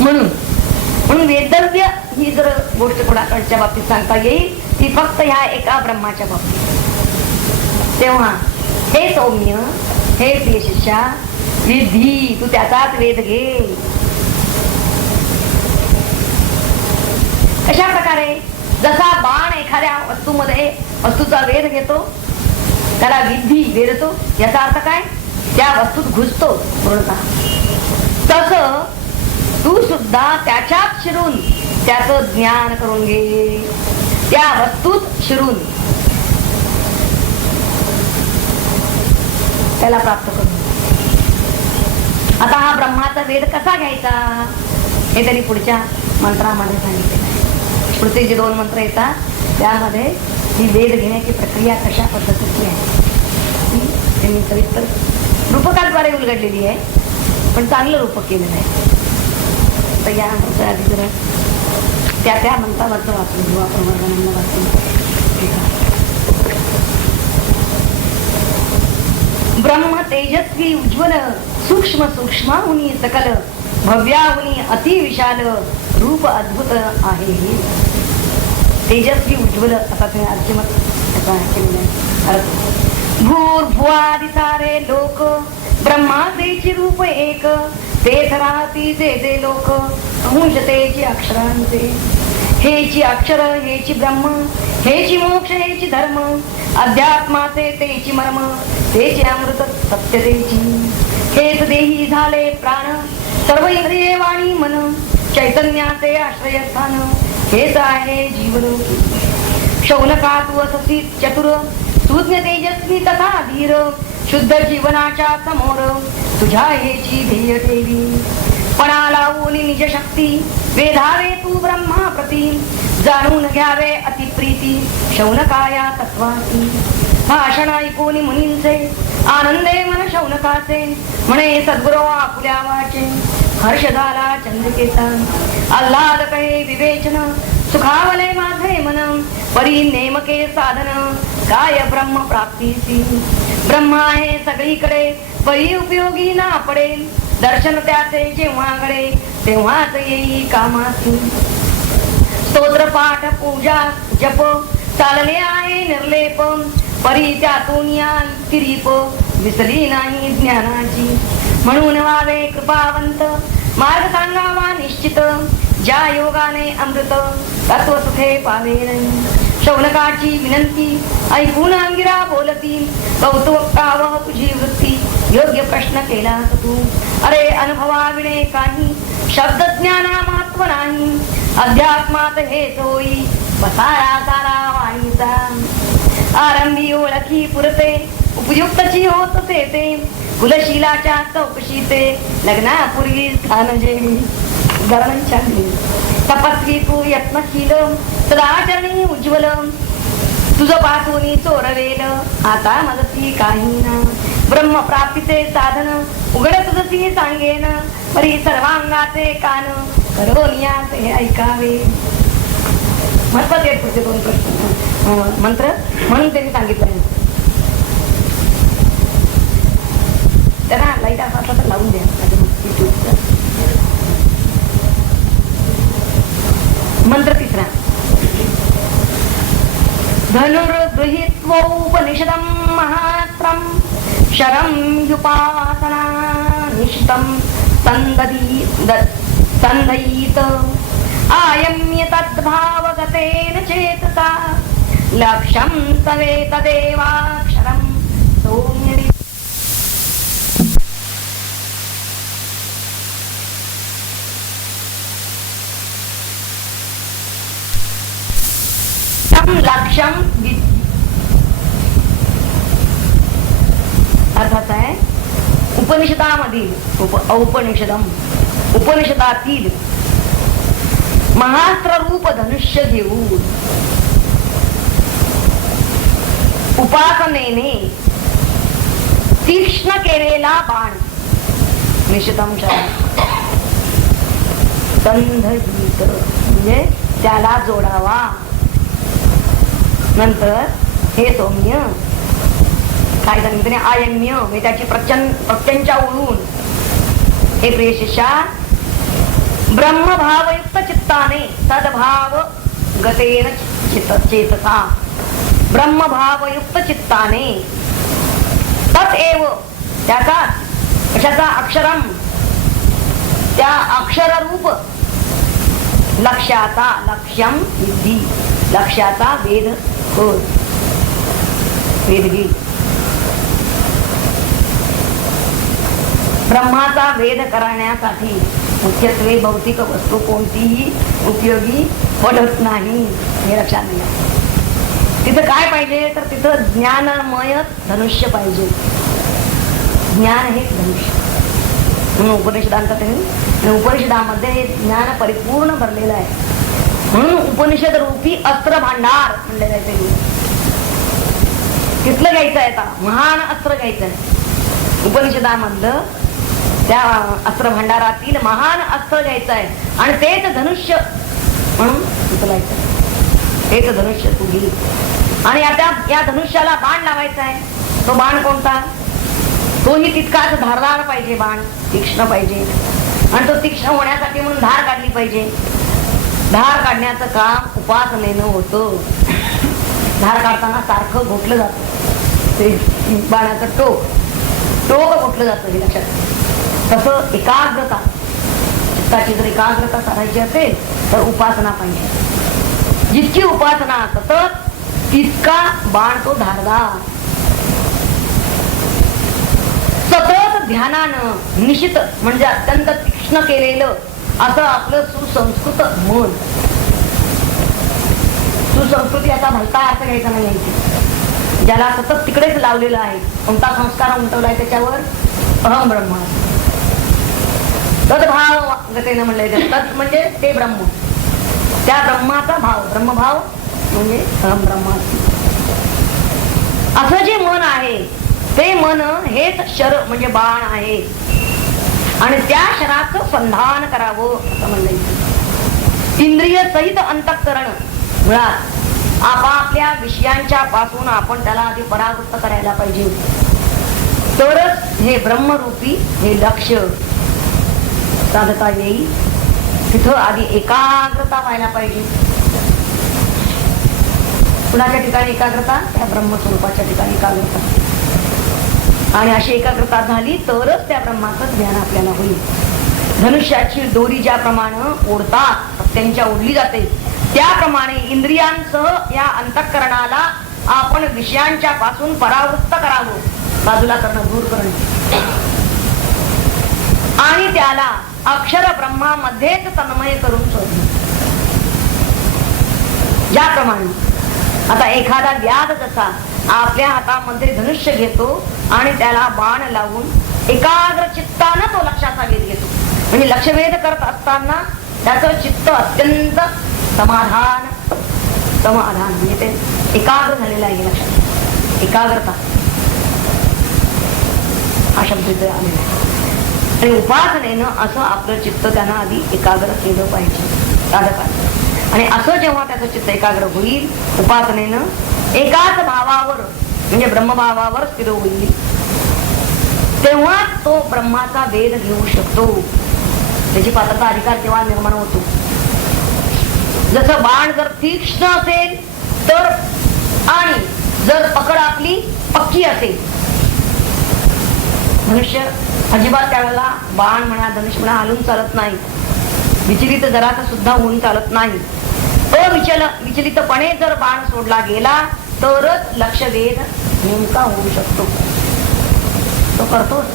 म्हणून वेदव्य ही जर गोष्ट कोणाकडच्या बाबतीत सांगता येईल ती फक्त ह्या एका ब्रह्माच्या बाबतीत. तेव्हा हे सौम्य, हे प्रिय शिष्या, विधी तू त्याचाच वेध घे. कशा प्रकारे? जसा बाण एखाद्या वस्तूचा वेध घेतो त्याला विधी वेधतो, याचा अर्थ काय? त्या वस्तूत घुसतो पूर्णतः. तसं तू सुद्धा त्याच्यात शिरून त्याचं ज्ञान करून घे, त्या वस्तूत शिरून त्याला प्राप्त करून. आता हा ब्रह्माचा वेध कसा घ्यायचा हे त्यांनी पुढच्या मंत्रामध्ये सांगितलेलं आहे. पुढचे जे 2 मंत्र येतात त्यामध्ये ही वेध घेण्याची प्रक्रिया कशा पद्धतीची आहे त्यांनी सविस्तर रूपकाद्वारे उलगडलेली आहे, पण चांगलं रूपक केलेलं आहे. तर या आधी जरा त्या मंत्रावरचं वाचून घेऊ आपण, वर्गांना वाचून. ब्रह्म तेजस्वी उज्ज्वल सूक्ष्म सूक्ष्माहुनी सकल भव्याहुनी अति विशाल रूप अद्भुत आहे. तेजस्वी उज्ज्वल असा ते अर्चमत त्याचा केलेला आहे अर्थ. भूर्भुवादि सारे लोक ब्रह्माचे रूप एक, तेच राहती जे लोक अंशतेची अक्षरांचे. हेची अक्षर हेची ब्रह्म, हेची मोक्ष हेची धर्म, अध्यात्माचे तेची मर्म, तेचे अमृत सत्य तेची. हेच देही झाले प्राण, सर्व इंद्रिये वाणी मन, चैतन्याचे आश्रयस्थान, हेच आहे जीवलोकी. शौनका तू अससी चतुर, सुज्ञ तेजस्वी तथा धीर, शुद्ध जीवनाच्या समोर तुझ्या हेची ध्येय ठेवी. पणा लावून निज शक्ती वेधावे तू ब्रह्मा प्रती, जाणून घ्यावे अतिप्रीती शौनकाया तत्वासी. भाषण ऐकून मुनींचे आनंदे मन शौनकाचे, म्हणे सद्गुरू आपुल्या वाचे. हर्ष झाला चंद्रिकेचा आल्हाद कहे विवेचन, सुखावले माझे मन परी नेमके साधन, काय ब्रह्म प्राप्तीसी. ब्रह्म आहे सगळीकडे परी उपयोगी ना पडेल, दर्शन त्याचे जेव्हा घडे तेव्हाच येई कामासी. स्तोत्र पाठ पूजा जप चालले आहे निर्लेप, परी त्यातून या तिरीप विसरली नाही ज्ञानाची. म्हणून व्हावे कृपावंत मार्ग सांगावा निश्चित, ज्या योगाने अमृत तत्व सुखे पावे नाही. शौनकाची विनंती ऐकून अंगिरा बोलती, कौतुकावह तुझी वृत्ती योग्य प्रश्न केला तू. अरे अनुभवाविणे काही शब्द ज्ञाना महत्व नाही, अध्यात्मात हेच होई बसाया सारा वाणीचा. आरंभी ओळखी पुरते उपयुक्तची होत ते कुलशीलाच्या चौकशी ते लग्नापूर्वी स्थान जे उदाहरणांच्या तपस्वी तू यत्नशील सदाचरणी उज्ज्वल तुझं पासून चोरवेल आता मदती काही ना ब्रह्मप्राप्तीचे साधन उघड तुझी सांगेन परी सर्वांगाचे कान करोनियाचे हे ऐकावे. महत्वाचे आहेत पुढचे दोन प्रश्न मंत्र म्हणून त्यांनी सांगितलं. त्यांना लाईट असा तर लावून द्या. मंत्र तिसरा धनुर्गृहीत्वोपनिषदं महात्रं शरं युपासना निष्ठं संधयीत आयम्य तद्भावगतेन चेतसा लक्ष्यं सवेतदेवाक्षरं सौम्यदि लक्ष्यम अर्थात आहे उपनिषदामधील उपनिषदातील महास्त्र रूप धनुष्य घेऊन उपासनेने तीक्ष्ण केलेला बाण निषितम संधगीत म्हणजे त्याला जोडावा. नंतर हे सौम्य काय सांगितले आयम्य म्हणजे त्याची प्रत्यंचा ओळून हे प्रिय शिष्या ब्रह्मभावयुक्त चित्ताने सद्भाव गतेन चेतसा ब्रह्मभावयुक्त चित्ताने तत्एव त्याचा कशाचा अक्षरम त्या अक्षररूप लक्ष्याचा लक्ष्यम विधी लक्ष्याचा वेध हो वेदगी ब्रह्माचा वेध करण्यासाठी मुख्यत्वे भौतिक वस्तू कोणतीही उपयोगी पडत नाही हे लक्षात घ्या. तिथं काय पाहिजे तर तिथं ज्ञानमय धनुष्य पाहिजे. ज्ञान हे धनुष्य म्हणून उपनिषदांचा उपनिषदामध्ये हे ज्ञान परिपूर्ण भरलेलं आहे. म्हणून उपनिषद रूपी अस्त्र भांडार म्हणले जायचे. तिथलं घ्यायचं आहे आता महान अस्त्र घ्यायचं आहे. उपनिषदामधलं त्या अस्त्र भांडारातील महान अस्त्र घ्यायचं आहे आणि तेच धनुष्य म्हणून उचलायचं. तेच धनुष्य तू घे आणि आता या धनुष्याला बाण लावायचा आहे. तो बाण कोणता तोही तितकाच धारदार पाहिजे. बाण तीक्ष्ण पाहिजे आणि तो तीक्ष्ण होण्यासाठी म्हणून धार काढली पाहिजे. धार काढण्याचं काम उपासनेनं होतं. धार काढताना सारखं घोटलं जातं ते बाणाचं टोक घोटलं जातं हे लक्षात. तसं एकाग्रता चित्ताची जर एकाग्रता साधायची असेल तर उपासना पाहिजे. जितकी उपासना सतत तितका बाण तो धारदार. सतत ध्यानानं निशित म्हणजे अत्यंत तीक्ष्ण केलेलं असं आपलं सुसंस्कृत मन. सुसंस्कृती असा भलता अर्थ घ्यायचा नाही यायची. ज्याला सतत तिकडेच लावलेलं आहे. कोणता संस्कार उमटवलाय त्याच्यावर अहम ब्रह्म तद्भाव गतेनं म्हणलंय. तत् म्हणजे ते ब्रह्म त्या ब्रह्माचा भाव ब्रह्मभाव म्हणजे अहम ब्रह्म असं जे मन आहे ते मन हेच शर म्हणजे बाण आहे आणि त्या शराचं संधान करावं असं म्हणलंय. इंद्रिय सहित अंतःकरण मुळात आपापल्या विषयांच्या पासून आपण त्याला आधी परावृत्त करायला पाहिजे. तरच हे ब्रह्मरूपी हे लक्ष्य साधता येईल. तिथं आधी एकाग्रता व्हायला पाहिजे. कुणाच्या ठिकाणी एकाग्रता त्या ब्रह्मस्वरूपाच्या ठिकाणी एकाग्रता आणि अशी एकाग्रता झाली तरच त्या ब्रह्माचं ज्ञान आपल्याला होईल. धनुष्याची दोरी ज्याप्रमाणे ओढतात त्यांच्या ओढली जाते त्याप्रमाणे इंद्रियांसह या अंतःकरणाला आपण विषयांच्या पासून परावृत्त करावं. बाजूला करणं दूर करणं आणि त्याला अक्षर ब्रह्मामध्येच तन्मय करून सोडणं. ज्याप्रमाणे आता एखादा व्याध जसा आपल्या हातामध्ये धनुष्य घेतो आणि त्याला बाण लावून एकाग्र चित्तानं तो लक्षाचा वेध घेतो. म्हणजे लक्षवेध करत असताना त्याचं चित्त अत्यंत समाधान म्हणजे ते एकाग्र झालेलं आहे. लक्षात एकाग्रता हा शब्द इथे आलेला आहे. आणि उपासनेनं असं आपलं चित्त त्यांना आधी एकाग्र केलं पाहिजे साधकाने. आणि असं जेव्हा त्याचं चित्त एकाग्र होईल उपासनेनं एकाच भावावर म्हणजे ब्रह्मभावावर स्थिर होईल, तेव्हा तो ब्रह्माचा वेध घेऊ शकतो. त्याची पात्रता अधिकार तेव्हा निर्माण होतो. जसं बाण जर तीक्ष्ण असेल तर आणि जर पकड आपली पक्की असेल, धनुष्य अजिबात त्यावेळेला बाण म्हणा धनुष्य म्हणा हलून चालत नाही, विचलित जराचा सुद्धा होऊन चालत नाही. विचलितपणे जर बाण सोडला गेला तरच लक्षवेध नेमका होऊ शकतो. तो करतोच.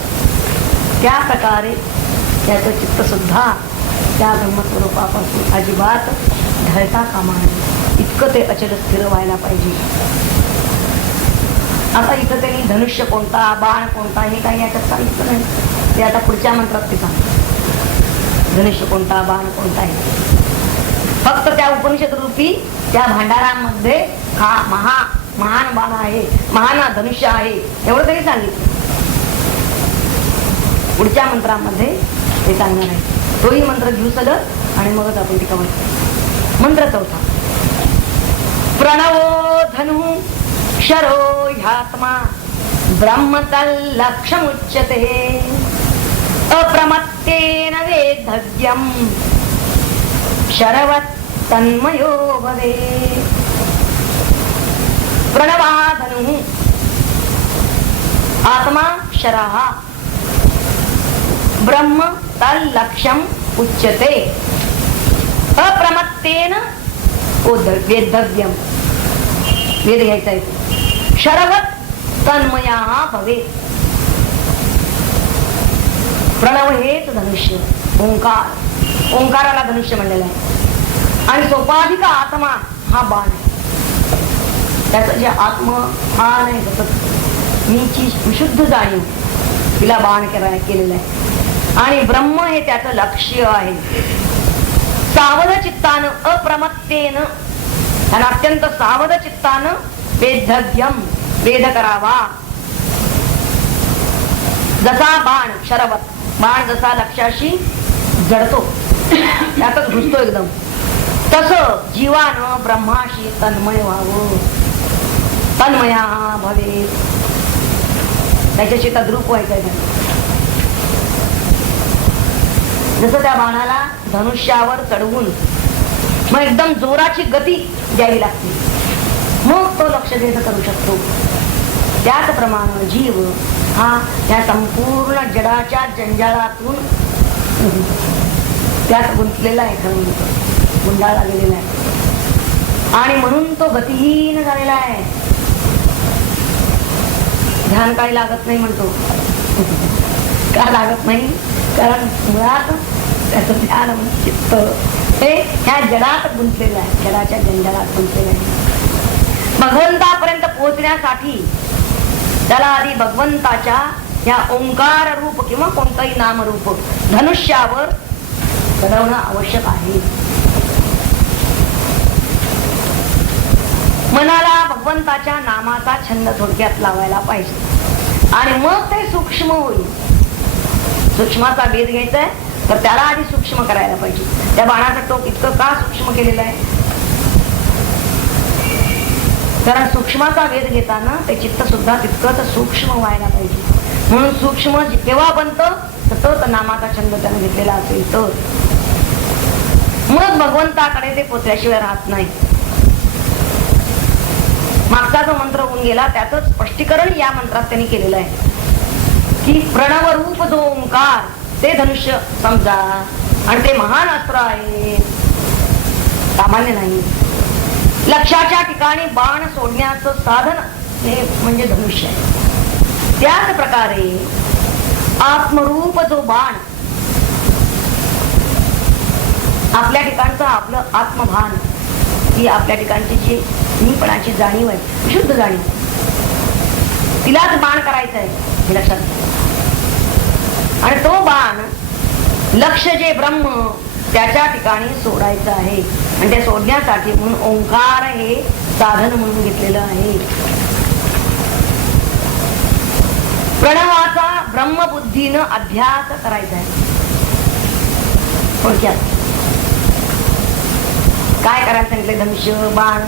त्या प्रकारे त्याचं चित्त सुद्धा त्या ब्रह्मस्वरूपापासून अजिबात ढळता कामा नये, इतकं ते अचल स्थिर व्हायला पाहिजे. आता इथं त्यांनी धनुष्य कोणता बाण कोणता हे काही याच्यात सांगितलं नाही. ते आता पुढच्या मंत्रात ते सांगतात धनुष्य कोणता बाण कोणता आहे. फक्त त्या उपनिषद रूपी त्या भांडारामध्ये हा महान बाण आहे, महान धनुष्य आहे एवढं तरी सांगितलं. पुढच्या मंत्रामध्ये ते सांगणार आहे. तोही मंत्र घेऊ सगळं आणि मगच आपण ती कवच. मंत्र चौथा. प्रणवो धनु क्षरो ह्यात्मा ब्रह्मतल्लक्षमुच्यते अप्रमत्तेन वेद्धव्यम् शरवत् तन्मयो भवे. प्रणवा धनुः आत्मा क्षरः ब्रह्म तल्लक्षम उच्यते अप्रमत्तेन वेद्धव्यम्. वेद घ्यायचा आहे. शरवत् तन्मया भवे. प्रणव हेच धनुष्य ओंकार, ओंकाराला धनुष्य म्हणलेलं आहे. आणि सोपाधिक आत्मा हा बाण आहे. त्याचं जे आत्म हा नाही सतत मीची विशुद्ध जाणीव तिला बाण केलेलं आहे. आणि ब्रह्म हे त्याचं लक्ष्य आहे. सावध चित्तानं अप्रमत्तेनं आणि अत्यंत सावध चित्तानं वेद्धव्यम वेध करावा. जसा बाण शरवत बाण जसा लक्ष्याशी जडतो त्यातच घुसतो एकदम, तसं जीवानं ब्रह्माशी तन्मय व्हावं. तन्मया भवे. त्याच्याशी तद्रूप व्हायचं. जसं त्या बाणाला धनुष्यावर चढवून मग एकदम जोराची गती द्यावी लागते, मग तो लक्षभेद करू शकतो. त्याचप्रमाणे जीव हा या संपूर्ण जडाच्या जंजाळातून त्यात गुंतलेला आहे, खरं गुंडाळला गेलेला आहे. आणि म्हणून तो गतिहीन झालेला आहे. ध्यान काही लागत नाही म्हणतो. का लागत नाही? कारण मुळात त्याचं ध्यान चित्त हे ह्या जडात गुंतलेलं आहे, जडाच्या जंजाळात गुंतलेलं आहे. भगवंतापर्यंत पोहोचण्यासाठी त्याला आधी भगवंताच्या ह्या ओंकार रूप किंवा कोणतंही नामरूप धनुष्यावर चढवणं आवश्यक आहे. मनाला भगवंताच्या नामाचा छंद थोडक्यात लावायला पाहिजे आणि मग ते सूक्ष्म होईल. सूक्ष्माचा भेद घ्यायचा आहे तर त्याला आधी सूक्ष्म करायला पाहिजे. त्या बाणाचं टोक इतकं का सूक्ष्म केलेलं आहे? कारण सूक्ष्माचा वेध घेताना ते चित्त सुद्धा तितकंच सूक्ष्म व्हायला पाहिजे. म्हणून सूक्ष्म केव्हा बनतं? सतत नामाचा छंद त्याने घेतलेला असेल तर मग भगवंताकडे ते पोचल्याशिवाय राहत नाही. मागचा जो मंत्र होऊन गेला त्याचं स्पष्टीकरण या मंत्रात त्यांनी केलेलं आहे की प्रणव रूप जो ओंकार ते धनुष्य समजा आणि ते महान अस्त्र आहे, सामान्य नाही. लक्षाच्या ठिकाणी बाण सोडण्याचं साधन हे म्हणजे धनुष्य आहे. त्याच प्रकारे आत्मरूप जो बाण आपल्या ठिकाणचं आपलं आत्मभान ही आपल्या ठिकाणची जी मीपणाची जाणीव आहे, शुद्ध जाणीव तिलाच बाण करायचा आहे हे लक्षात घ्या. आणि तो बाण लक्ष जे ब्रह्म त्याच्या ठिकाणी सोडायचं आहे. आणि ते सोडण्यासाठी म्हणून ओंकार हे साधन म्हणून घेतलेलं आहे. प्रणवाचा ब्रह्मबुद्धीनं अभ्यास करायचा आहे. थोडक्यात काय करायला सांगितले, धनुष्य बाण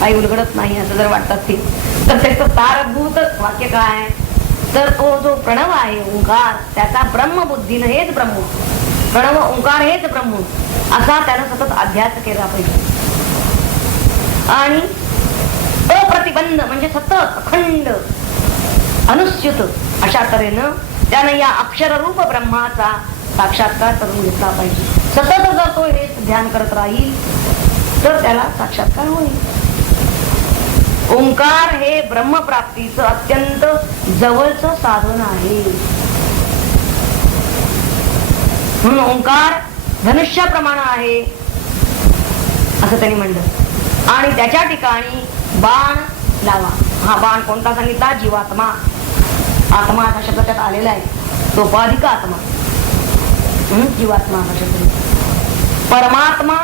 काही उलगडत नाही असं जर वाटत असेल तर त्याचं तारभूत वाक्य काय, तर तो जो प्रणव आहे ओंकार त्याचा ब्रह्मबुद्धीनं हेच ब्रह्म, प्रणव ओंकार हेच ब्रह्म असा त्यानं सतत अभ्यास केला पाहिजे. आणि अप्रतिबंध म्हणजे सतत अखंड अनुस्यूत अशा तऱ्हेनं त्यानं या अक्षररूप ब्रह्माचा साक्षात्कार करून घेतला पाहिजे. सतत जर तो हेच ध्यान करत राहील तर त्याला साक्षात्कार होईल. ओंकार हे ब्रह्मप्राप्तीचं अत्यंत जवळचं साधन आहे. म्हणून ओंकार धनुष्याप्रमाणे आहे असं त्यांनी म्हणलं. आणि त्याच्या ठिकाणी बाण लावा. हा बाण कोणता सांगितला, जीवात्मा. आत्मा असा शब्द त्यात आलेला आहे, तो उपाधिक आत्मा म्हणून जीवात्मा असा शब्द. परमात्मा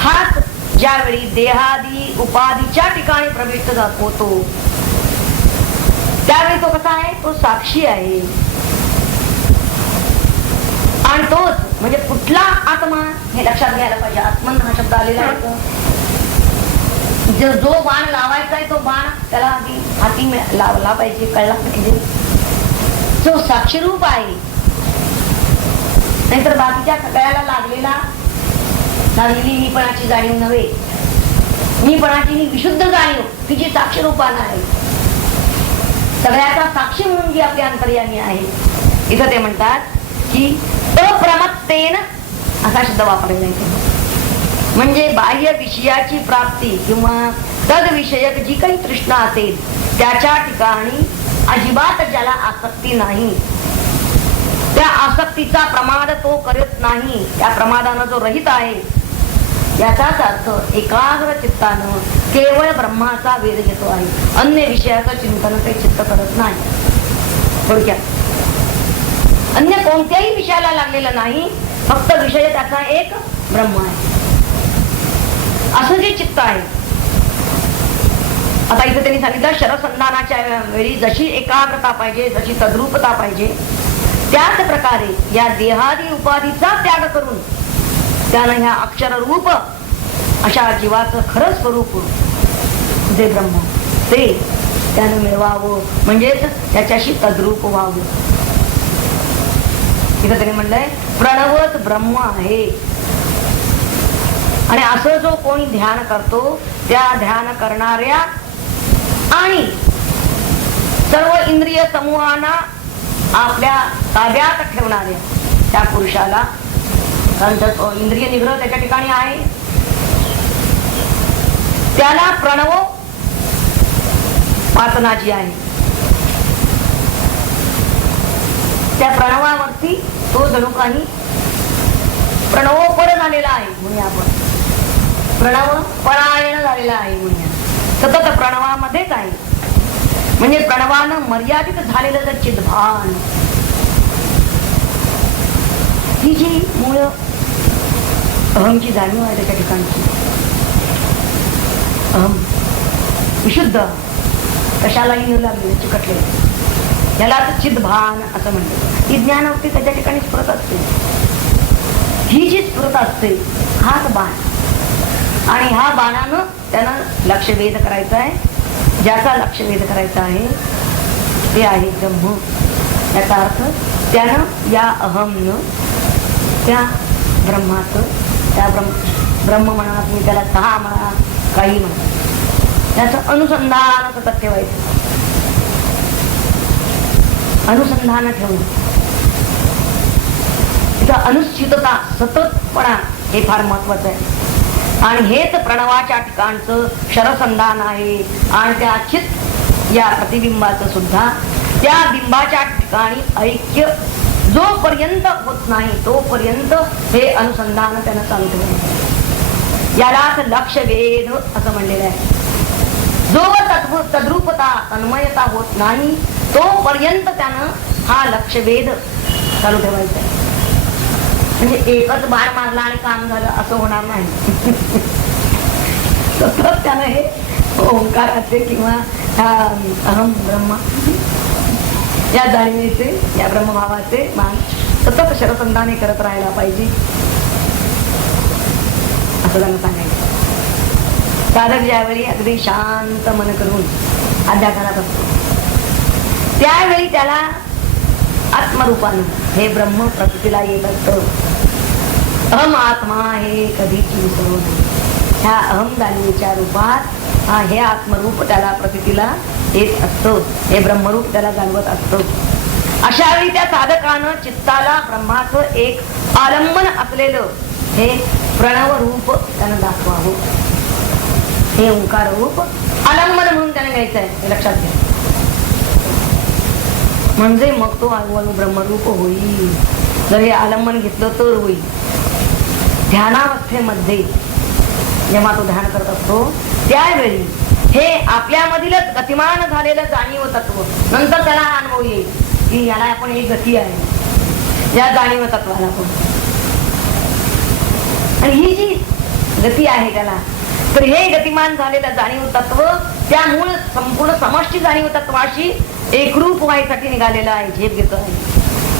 हाच ज्यावेळी देहादी उपाधीच्या ठिकाणी प्रविष्ट होतो त्यावेळी तो कसा आहे, तो साक्षी आहे. आणि तोच म्हणजे कुठला आत्मा हे लक्षात घ्यायला पाहिजे. आत्मन हा शब्द आलेला आहे. जो बाण लावायचा आहे तो बाण त्याला आधी हाती लावला पाहिजे, कळला पाहिजे. जो साक्षीरूप आहे, नाहीतर बाकीच्या सगळ्याला लागलेली मीपणाची जाणीव नव्हे, मीपणाची विशुद्ध जाणीव ती जी साक्षीरूपानं आहे, सगळ्याचा साक्षी म्हणून जी आपली अंतर्यामी आहे. इथं ते म्हणतात की अप्रमत्तेन असा शब्द वापरला जायचा. म्हणजे बाह्य विषयाची प्राप्ती किंवा तद विषयक जी काही तृष्णा असेल त्याच्या ठिकाणी अजिबात ज्याला आसक्ती नाही, त्या आसक्तीचा प्रमाद तो करत नाही, त्या प्रमादानं जो रहित आहे, याचाच अर्थ एकाग्र चित्तानं केवळ ब्रह्माचा वेध घेतो आहे. अन्य विषयाचं चिंतन ते चित्त करत नाही. थोडक्यात अन्य कोणत्याही विषयाला लागलेलं नाही, फक्त विषय त्याचा एक ब्रह्म आहे असं जे चित्त आहे. आता इथे त्यांनी सांगितलं शरसंधानाच्या वेळी जशी एकाग्रता पाहिजे, जशी तद्रूपता पाहिजे, त्याच प्रकारे या देहादी उपाधीचा त्याग करून त्यानं ह्या अक्षररूप अशा जीवाचं खरं स्वरूप जे ब्रह्म ते त्यानं मिळवावं, म्हणजेच त्याच्याशी तद्रूप व्हावं. इथं त्यांनी म्हणलंय प्रणवच ब्रह्म आहे. आणि असं जो कोणी ध्यान करतो त्या ध्यान करणाऱ्या आणि सर्व इंद्रिय समूहांना आपल्या ताब्यात ठेवणाऱ्या त्या पुरुषाला, इंद्रिय निग्रह त्याच्या ठिकाणी आहे, त्याला प्रणव वासनाची आहे. त्या प्रणवावरती तो जणू काही प्रणवोपर झालेला आहे म्हणूया आपण, प्रणव परायण झालेला आहे म्हणूया, सतत प्रणवामध्येच आहे. म्हणजे प्रणवानं मर्यादित झालेलं जर चिद्भान, ही जी मूळ अहमची जाणीव आहे त्याच्या ठिकाणची, अहम विशुद्ध कशालाही न लागले चिकटले, यालाच चिद्भान असं म्हणतात. ही ज्ञानावरती त्याच्या ठिकाणी स्फुरत असते. ही जी स्फुरत असते हाच बाण. आणि ह्या बाणानं त्यानं लक्षवेध करायचा आहे. ज्याचा लक्षवेध करायचा आहे ते आहे ब्रह्म. याचा अर्थ त्यानं या अहमनं त्या ब्रह्माचं, त्या ब्रह्म म्हणा तुम्ही त्याला सहा म्हणा काही म्हणा, त्याचं अनुसंधान सतत ठेवायचं. अनुसंधान ठेवणं, तिथं अनुस्थितता, सततपणा हे फार महत्वाचं आहे. आणि हेच प्रणवाच्या ठिकाणचं शरसंधान आहे. आणि त्या चित या प्रतिबिंबाचं सुद्धा त्या बिंबाच्या ठिकाणी ऐक्य जोपर्यंत होत नाही तोपर्यंत हे अनुसंधान त्यानं चालू ठेवलं. यालाच लक्ष वेध असं म्हणलेलं आहे. जोवर तद्रूपता तन्मयता होत नाही तोपर्यंत त्यानं हा लक्षवेध चालू ठेवायचा. म्हणजे एकच बाण मारला आणि काम झालं असं होणार नाही. सतत त्यानं हे ओंकाराचे किंवा अहम ब्रह्म या जाणीवेचे, या ब्रह्मभावाचे मान सतत शरसंधाने करत राहायला पाहिजे असं त्यांना सांगायचं. साधक ज्यावेळी अगदी शांत मन करून अध्यात्मात असतो त्यावेळी त्याला आत्मरूपानं हे ब्रह्म प्रकृतीला येत असतं. अहम आत्मा हे कधीच विसरू नये. ह्या अहम जाणीवेच्या रूपात हे आत्मरूप त्याला प्रकृतीला येत असतं, हे ब्रह्मरूप त्याला जाणवत असतं. अशा वेळी त्या साधकानं चित्ताला ब्रह्माचं एक आलंबन असलेलं हे प्रणव रूप त्यानं दाखवावं. हे ओंकार रूप आलंबन म्हणून त्याने घ्यायचं आहे, हे लक्षात घ्या. म्हणजे मग तो हळूहळू ब्रह्मरूप होईल. जर हे आलंबन घेतलं तर होईल. ध्यानावस्थेमध्ये जेव्हा तो ध्यान करत असतो त्यावेळी हे आपल्यामधीलच गतिमान झालेलं जाणीव तत्व नंतर त्याला अनुभव येईल की याला आपण एक गती आहे, या जाणीव तत्वाला पण. आणि ही जी गती आहे त्याला, तर हे गतिमान झालेलं जाणीव तत्व त्या मूळ संपूर्ण समष्टी जाणीव तत्वाशी एकरूप व्हायसाठी निघालेलं आहे, झेप घेतो आहे.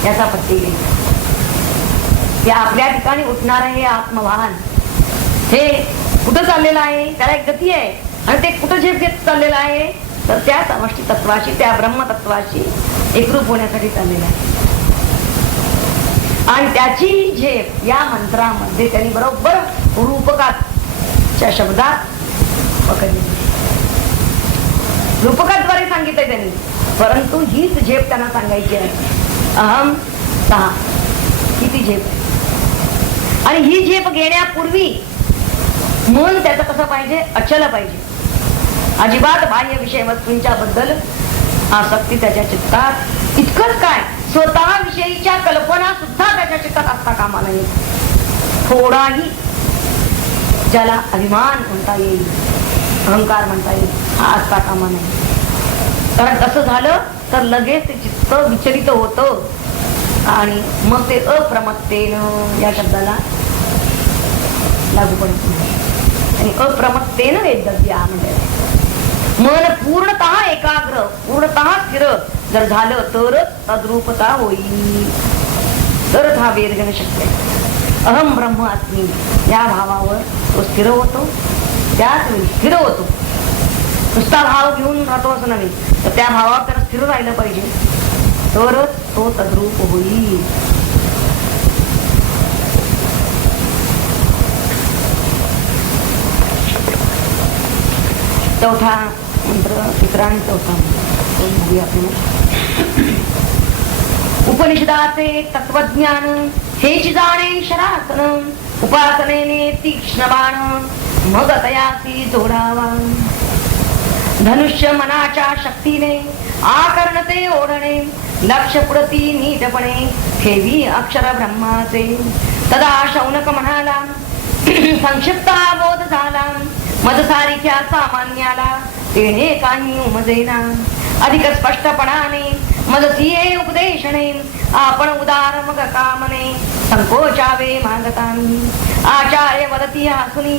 याचा पत्ते घ्यायचा. या आपल्या ठिकाणी उठणार हे आत्मभान हे कुठं चाललेलं आहे, त्याला एक गती आहे. आणि ते कुठं झेप घेत चाललेलं आहे, तर त्या समष्टी तत्वाशी, त्या ब्रह्मतत्वाशी एकरूप होण्यासाठी चाललेलं आहे. आणि त्याची झेप या मंत्रामध्ये त्यांनी बरोबर रूपकाच्या शब्दात पकडली. रूपकाद्वारे सांगितलंय त्यांनी, परंतु हीच झेप त्यांना सांगायची आहे. अहम सहा ही ती झेप आहे. आणि ही झेप घेण्यापूर्वी मन त्याचं कसं पाहिजे, अचल पाहिजे. अजिबात बाह्य विषय वस्तूंच्या बद्दल आसक्ती त्याच्या चित्तात, इतकंच काय स्वतः विषयीच्या कल्पना सुद्धा त्याच्या चित्तात असता कामा नये. थोडाही ज्याला अभिमान म्हणता येईल, अहंकार म्हणता येईल, हा असता कामा नये. कारण तसं झालं तर लगेच ते चित्त विचलित होतं आणि मग ते अप्रमत्तेनं या शब्दाला लागू पडत नाही. आणि अप्रमत्तेनं वेद्य म्हणजे मन पूर्णतः एकाग्र, पूर्णतः स्थिर जर झालं तरच तद्रूपता होईल, तरच हा वेद घेणं शक्य आहे. अहम ब्रह्म अस्मी या भावावर तो स्थिर होतो, त्याच वेळी स्थिर होतो. नुसता भाव घेऊन राहतो असं नव्हे, तर त्या भावावर त्याला स्थिर राहिलं पाहिजे, तरच तो तद्रूप होईल. चौथा मंत्र, तिसरा आणि चौथा मंत्र उपनिषदाचे तत्वज्ञान हेच जाणे शरासन, उपासनेने तीक्ष्ण बाण मग तयासी जोडावा. धनुष्य मनाच्या शक्तीने आकर्णते ओढणे, लक्ष पुढती नीटपणे ठेवी अक्षर ब्रह्माचे. तदा शौनक म्हणाला संक्षिप्त बोध झाला, मजसारिख्या सामान्याला तेणे काही उमजेना. अधिक स्पष्टपणाने मजसिये उपदेशणे, आपण उदार मग कामने संकोचावे मागतानी. आचार्य वदती हसुनी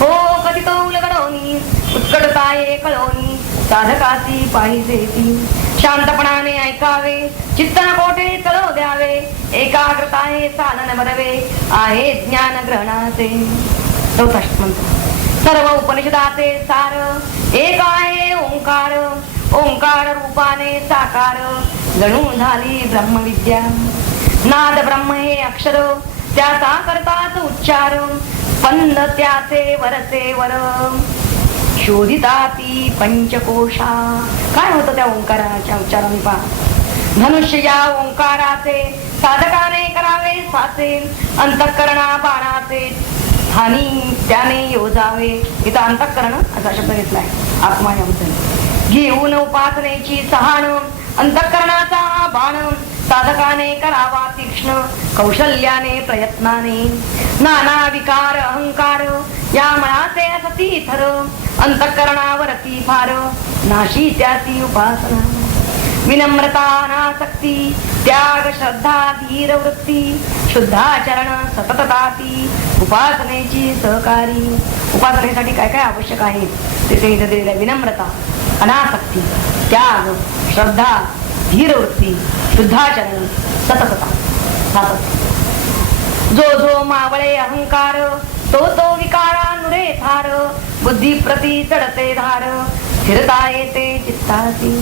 हो कथितो उलगडोनी, उत्कटताये कळोनी साधकासी पाहिजे ती. शांतपणाने ऐकावे, चित्तन कोठे कळो द्यावे, एकाग्रताये चालन बरवे आहे ज्ञान ग्रहणाचे. चौथा मंत्र. सर्व उपनिषदाचे सार एक आहे ओंकार, ओंकार रूपाने साकार जणू झाली ब्रह्मविद्या. नाद ब्रह्म हे अक्षर, त्याचा करतात उच्चार, स्पंद त्याचे वरचे वर, शोधिताती पंचकोशा. काय होतं त्या ओंकाराच्या उच्चाराने पहा. धनुष्य या ओंकाराचे साधकाने करावे साचे, अंतःकरणा बाणाचे हानी त्याने योजावे. इथं अंतःकरण असा शब्द घेतलाय आत्मा याबद्दल. घेऊन उपासनेची सहाण, अंतःकरणाचा बाण साधकाने करावा तीक्ष्ण कौशल्याने प्रयत्नाने नाना विकार अहंकार या मनाचे असती थर अंतःकरणावरती फार नाशी त्याची उपासना विनम्रता अनासक्ती त्याग श्रद्धा धीर वृत्ती शुद्धाचरण सततताती उपासनेची सहकारी. उपासनेसाठी काय काय आवश्यक आहे ते इथे दिलेलं आहे. विनम्रता अनासक्ती त्याग श्रद्धा धीर वृत्ती शुद्धाचरण सततता सातत्य. जो जो मावळे अहंकार तो तो विकारा नुरे थार बुद्धी प्रती चढते धार स्थिरता येते चित्तासी.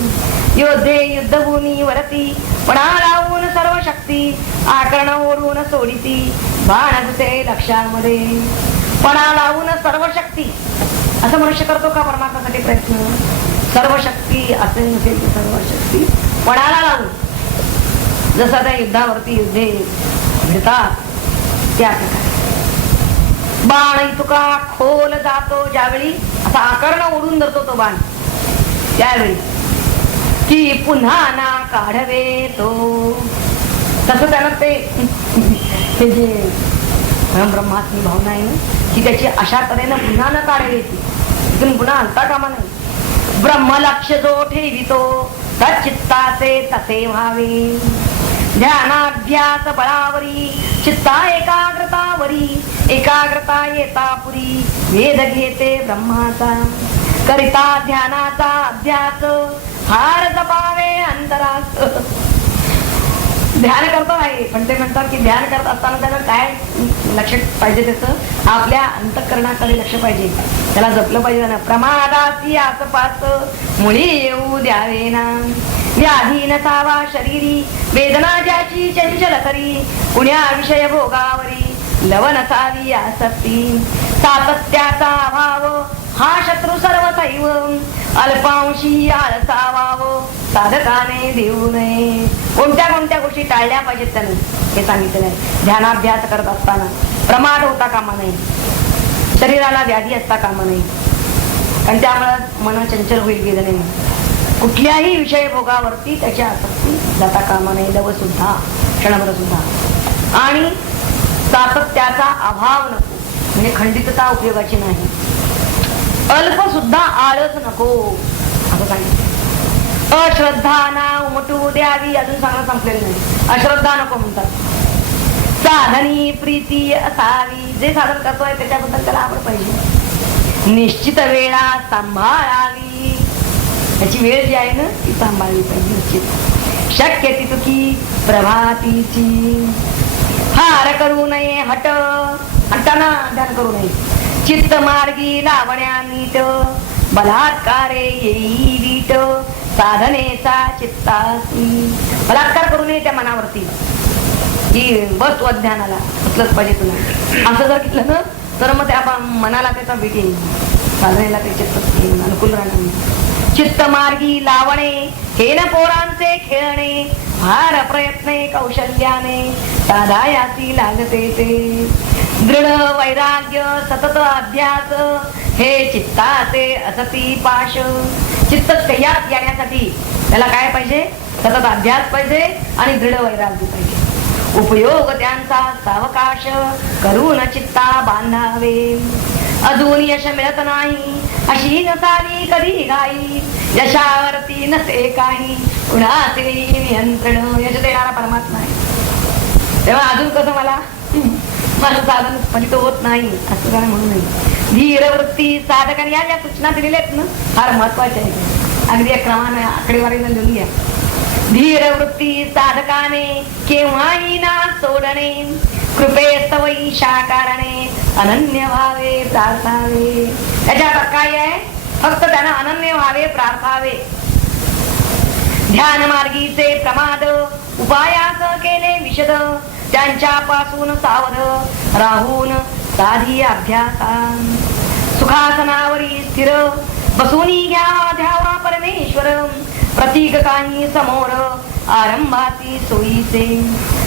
योद्धे युद्धभूमी वरती पणा लावून सर्व शक्ती आकर्ण ओढून सोडिती बाण घुसे लक्षामध्ये. पणा लावून सर्व शक्ती असं मनुष्य करतो का परमात्म्यासाठी प्रयत्न? सर्व शक्ती असे नसेल सर्व शक्ती पणाला लावून जसं त्या युद्धावरती युद्धे भिडतात त्या प्रकारे बाण इतुका खोल जातो ज्यावेळी असा आकर्ण ओढून धरतो तो बाण त्यावेळी की पुन्हा ना काढवे तो. तसं त्यानं ते जे ब्रह्मात्मी भावना आहे ना की त्याची अशा तऱ्हेनं पुन्हा न काढवे ती तिथून पुन्हा हलता कामा नाही. ब्रह्मलक्ष जो ठेवितो तच्चित्ताचे तसे व्हावे. ध्यानाभ्यास बळावरी चित्ता एकाग्रतावरी एकाग्रता येता पुरी वेध घेते ब्रह्माचा. करिता ध्यानाचा अभ्यास हार जपावे अंतरास. ध्यान करतो आहे पण ते म्हणतात की ध्यान करत असताना त्याला काय लक्ष पाहिजे त्याचं आपल्या अंतःकरणाकडे लक्ष पाहिजे त्याला जपलं पाहिजे ना. प्रमादाची आसपास मुळी येऊ द्यावे ना. व्याधी नसावा शरीरी वेदना ज्याची चंचल करी कुण्या विषय भोगावरी लव नसावी आसक्ती. सातत्याचा अभाव हा शत्रू सर्वसैव अल्पांशी आळसावाव साधकाने देऊ नये. कोणत्या कोणत्या गोष्टी टाळल्या पाहिजेत त्याने हे सांगितलं आहे. ध्यानाभ्यास करत असताना प्रमाद होता कामा नाही. शरीराला व्याधी असता कामा नाही कारण त्यामुळे मन चंचल होईल गेलं नाही. कुठल्याही विषय भोगावरती त्याची आसक्ती जाता कामा नाही लव सुद्धा क्षणभर सुद्धा. आणि सातत्याचा अभाव नको म्हणजे खंडितता उपयोगाची नाही. अल्प सुद्धा आळस नको असं सांगितलं. अश्रद्धा ना उमटू द्यावी अजून सांगणं संपलेलं नाही. अश्रद्धा नको म्हणतात. साधनी प्रीती असावी. जे साधन करतोय त्याच्याबद्दल त्याला आवड पाहिजे. निश्चित वेळा सांभाळावी. त्याची वेळ जी आहे ना ती सांभाळली पाहिजे निश्चित. शक्य ती तुकी प्रभातीची. हार करू नये हट हटाना ध्यान करू नये. चित्त मार्गी लावण्या नीट बलात्कारे येई वीट साधनेचा चित्तासी. बलात्कार करू नये त्या मनावरती की बस तू अध्यानाला उचलत पाहिजे तुला असं जर केलं ना तर मग त्या मनाला त्याचा भीट येईल साधनेला ते चित्त अनुकूल राहणार. चित्त मार्गी लावणे हे न पोरांचे खेळणे भार प्रयत्ने कौशल्याने साधायासी लागते ते. दृढ वैराग्य सतत अभ्यास हे चित्ताचे असती पाश. चित्त स्थैर्यात येण्यासाठी त्याला काय पाहिजे? सतत अभ्यास पाहिजे आणि दृढ वैराग्य पाहिजे. उपयोग त्यांचा सावकाश करून चित्ता बांधावे. अजून यश मिळत नाही अशी नसावी कधी घाई. यशावरती नसे काही कुणाचे नियंत्रण. यश देणारा परमात्मा आहे तेव्हा अजून कसं मला माझं साधन फलित होत नाही असं काय म्हणू नये. धीर वृत्ती साधकांनी या ज्या सूचना दिलेल्या आहेत ना फार महत्वाच्या आहेत. अगदी क्रमाने आकडेवारीनं लिहून घ्या. धीर वृत्ती साधकाने केव्हाही ना सोडणे. कृपे सवयी शाकारणे अनन्य भावे प्रार्थावे. त्याच्यात काय आहे? फक्त त्यानं अनन्य भावे प्रार्थावे. ध्यान मार्गीचे प्रमाद उपायास केले विशद. त्यांच्यापासून सावध राहून साधी अभ्यासा. सुखासनावरी स्थिर बसूनी घ्या ध्यावा परमेश्वर. प्रतीक काही समोर आरंभाती सोयीचे.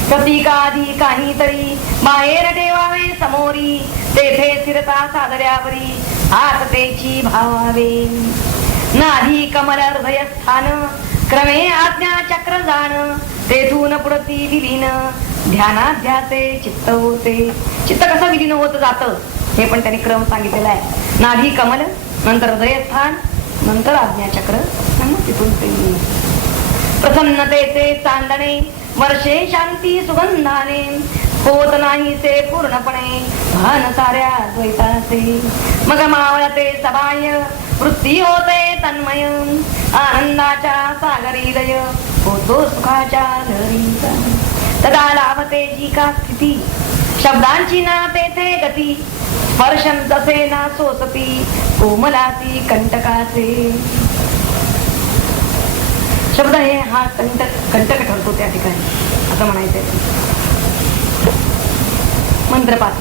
प्रतीकाधी काहीतरी बाहेर ठेवावे समोरी. तेथे स्थिरता साधल्यावरी हात तेची भावावे. नाधी कमल हृदय स्थान क्रमे आज्ञा चक्र जाण. तेथून पुढती विलीन ध्यानात ध्यासे चित्त होते. चित्त कसं विलीन होत जातं हे पण त्यांनी क्रम सांगितलेला आहे. नाभी कमल, नंतर हृदयस्थान, नंतर आज्ञाचक्र, तिथून ते प्रसन्नतेचे चांदणे वर्षे शांती सुगंधाने होत नाही ते पूर्णपणे भान साऱ्या द्वैताचे. मग मावळते सबाह्य वृत्ती होते तन्मय आनंदाच्या सागरी दय होतो सुखाच्या लहरीचा. तदा लाभते जी का स्थिती शब्दांची ना तेथे गती स्पर्शन जसे ना सोसती कोमलाती कंटकाचे. शब्द हे हा कंटक ठरतो त्या ठिकाणी असं म्हणायचंय. मंत्र 5.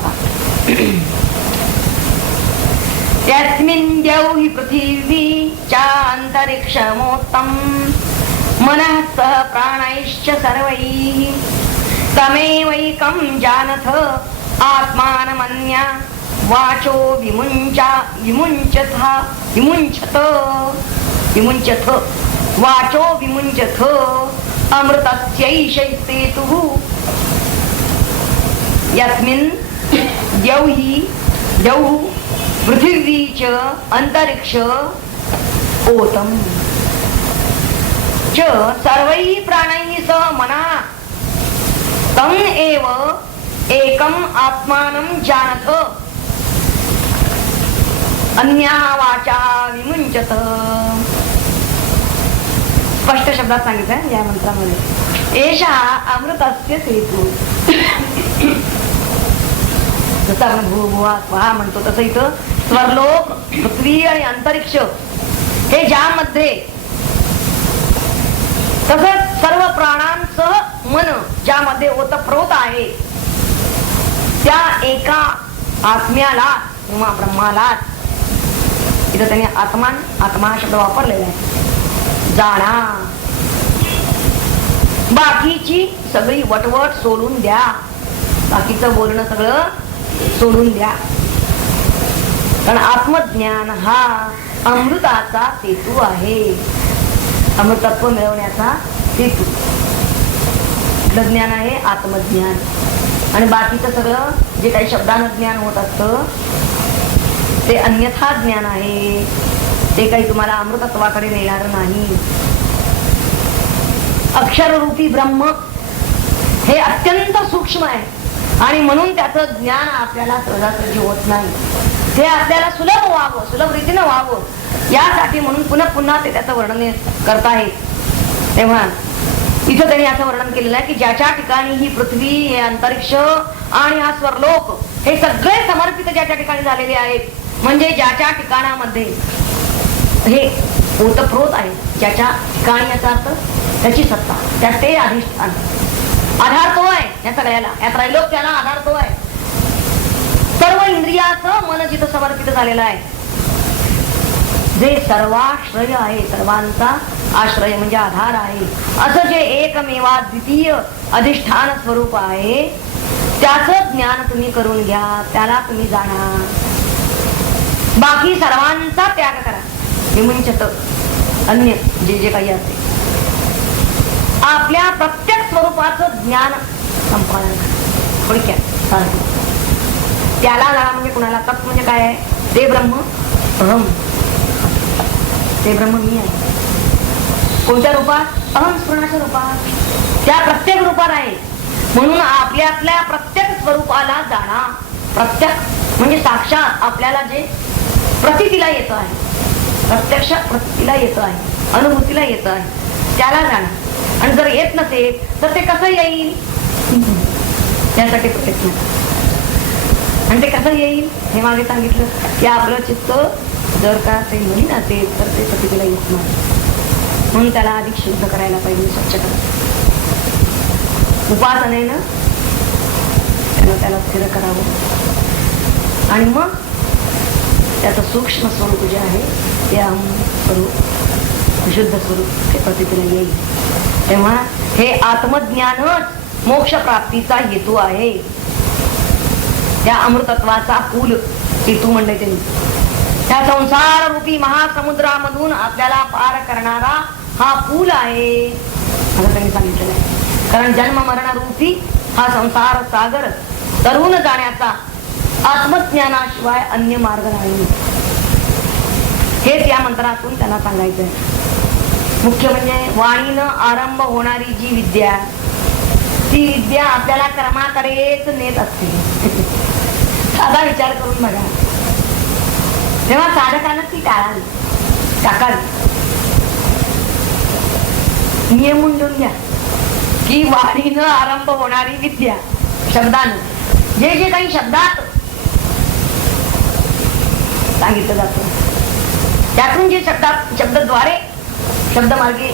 यस्मिन् द्यौहि पृथिवी चान्तरिक्षमोत्तम मनः सह प्राणैश्च सर्वैः तमेवैकं जानथ आत्मानमन्या वाचो विमुञ्चथ वाचो विमुञ्चथ अमृतस्यैषैस्तेतुः. यस्मिन् द्यौः पृथिवी च अंतरिक्ष ओतम च सर्वैः प्राणैः सह मना तम् एव एकम् आत्मानं जानथ अन्या वाचा विमुञ्चत. स्पष्ट शब्दात सांगितलं या मंत्रामध्ये. एषा अमृतस्य सेतू. जसं आपण भूभुवा स्वाहा म्हणतो तसं इथं स्वर्लोक, पृथ्वी आणि अंतरिक्ष हे ज्यामध्ये तसंच सर्व प्राणांसह मन ज्यामध्ये ओतप्रोत आहे त्या एका आत्म्याला किंवा ब्रह्माला इथं त्यांनी आत्मा शब्द वापरलेला आहे. जाणा. बाकीची सगळी वटवट सोडून द्या. बाकीचं बोलणं सगळं सोडून द्या. कारण आत्मज्ञान हा अमृताचा सेतू आहे. अमृतत्व मिळवण्याचा सेतू ज्ञान आहे आत्मज्ञान. आणि बाकीचं सगळं जे काही शब्दानं ज्ञान होत असतं ते अन्यथा ज्ञान आहे. ते काही तुम्हाला अमृतत्वाकडे नेणार नाही. अक्षररूपी ब्रह्म हे अत्यंत सूक्ष्म आहे आणि म्हणून त्याचं ज्ञान आपल्याला सहजासहजी होत नाही. ते आपल्याला सुलभ व्हावं, सुलभ रीतीनं व्हावं यासाठी म्हणून पुन्हा पुन्हा ते त्याचं वर्णन करताहेत. तेव्हा इथं त्यांनी असं वर्णन केलेलं आहे की ज्याच्या ठिकाणी ही पृथ्वी, हे अंतरिक्ष आणि हा स्वरलोक हे सगळे समर्पित ज्याच्या ठिकाणी झालेले आहेत, म्हणजे ज्याच्या ठिकाणामध्ये हे ओतप्रोत आहे, ज्याच्या ठिकाणी याचा अर्थ त्याची सत्ता, त्यात ते अधिष्ठान, आधार तो आहे या सगळ्याला, या त्रैलोक्याला आधार तो आहे. सर्व इंद्रियाचं मन जिथं समर्पित झालेलं आहे, जे सर्वाश्रय आहे, सर्वांचा आश्रय म्हणजे आधार आहे, असं जे एकमेवा द्वितीय अधिष्ठान स्वरूप आहे त्याचं ज्ञान तुम्ही करून घ्या, त्याला तुम्ही जाणा. बाकी सर्वांचा त्याग करा. विमुंचत अन्य जे जे काही असते आपल्या प्रत्येक स्वरूपाचं ज्ञान संपादन करा. थोडक्यात सांगतो त्याला जाणा म्हणजे कुणाला? तत् म्हणजे काय आहे? ते ब्रह्म अहम, ते ब्रह्म मी आहे. कोणत्या रूपात? अहम स्फुरणाच्या रूपात. त्या प्रत्येक रूपात आहे. म्हणून आपल्यातल्या प्रत्येक स्वरूपाला जाणा. प्रत्येक म्हणजे साक्षात आपल्याला जे प्रतीला येत आहे, प्रत्यक्ष प्रतीला येत आहे, अनुभूतीला येत आहे, त्याला जाणा. आणि जर येत नसेल तर ते कसं येईल त्यासाठी प्रयत्न करा. आणि ते कसं येईल हे मागे सांगितलं की आपलं चित्त जर का ते मलिन असेल तर ते प्रतिला येत नाही. म्हणून त्याला अधिक शुद्ध करायला पाहिजे, स्वच्छ करायला. उपासनेनं त्याला स्थिर करावं आणि मग त्याचं सूक्ष्म स्वरूप जे आहे ते अहम स्वरूप, शुद्ध स्वरूप ते प्रतिला येईल. तेव्हा हे आत्मज्ञानच मोक्ष प्राप्तीचा हेतू आहे. त्या अमृतत्वाचा पूल हेतू म्हणले त्यांनी. त्या संसार रूपी महासमुद्रामधून आपल्याला पार करणारा हा पूल आहे असं त्यांनी सांगितलेलं आहे. कारण जन्म मरण रूपी हा संसार सागर तरुण जाण्याचा आत्मज्ञानाशिवाय अन्य मार्ग नाही. हेच या मंत्रातून त्यांना सांगायचंय. मुख्य म्हणजे वाणीनं आरंभ होणारी जी विद्या, ती विद्या आपल्याला कर्माकडेच नेत असते. साधा विचार करून बघा. तेव्हा साधकानं ती टाकावी. नियमून घेऊन घ्या की वाणीनं आरंभ होणारी विद्या, शब्दानं जे जे काही शब्दात सांगितलं जातं, त्यातून जे शब्दद्वारे शब्दमार्गे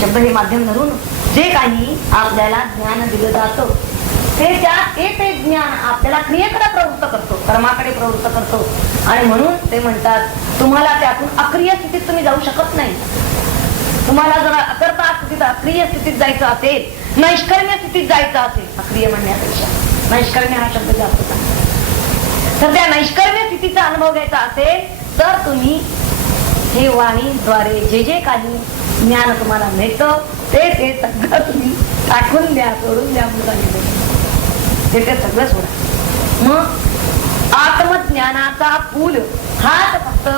शब्द हे माध्यम धरून जे काही आपल्याला ज्ञान दिलं जातं, ते ज्ञान आपल्याला क्रियेकडे प्रवृत्त करतो, कर्माकडे प्रवृत्त करतो. आणि म्हणून ते म्हणतात तुम्हाला त्यातून अक्रिय स्थितीत तुम्ही जाऊ शकत नाही. तुम्हाला जर अकर्ता स्थितीत अक्रिय स्थितीत जायचं असेल, नैष्कर्म्य स्थितीत जायचं असेल, अक्रिय म्हणण्यापेक्षा नैष्कर्म्य हा शब्द जास्त चांगला. तर त्या नैष्कर्म्य स्थितीचा अनुभव घ्यायचा असेल तर तुम्ही हे वाणीद्वारे जे जे काही ज्ञान तुम्हाला मिळतं ते सगळं तुम्ही टाकून द्या, सोडून द्या म्हणून सांगितलं. ते सगळं सोडा. मग आत्मज्ञानाचा पूल हाच फक्त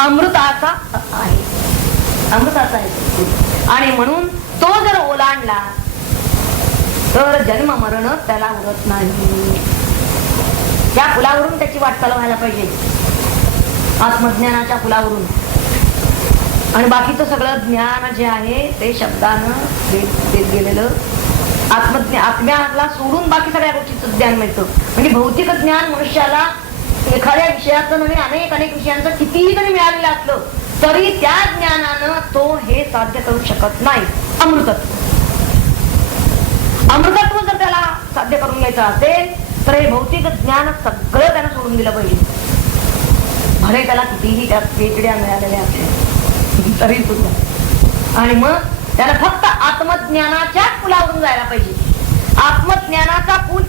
अमृताचा आहे, अमृताचा आहे. आणि म्हणून तो जर ओलांडला तर जन्म मरण त्याला उरत नाही. त्या पुलावरून त्याची वाटचाल व्हायला पाहिजे, आत्मज्ञानाच्या पुलावरून. आणि बाकीचं सगळं ज्ञान जे आहे ते शब्दानं देत गेलेलं. आत्म्याला सोडून बाकी सगळ्या गोष्टीचं ज्ञान मिळतं. म्हणजे भौतिक ज्ञान मनुष्याला एखाद्या विषयाचं नव्हे, अनेक विषयांचं कितीही जरी मिळालेलं असलं तरी त्या ज्ञानानं तो हे साध्य करू शकत नाही. अमृतत्व जर त्याला साध्य करून घ्यायचं असेल तर हे भौतिक ज्ञान सगळं त्यानं सोडून दिलं पाहिजे. भले त्याला कितीही त्यात पेचड्या मिळालेल्या असतील तरी सुद्धा. आणि मग त्याला फक्त आत्मज्ञानाच्या पुलावरून जायला पाहिजे. आत्मज्ञानाचा पूल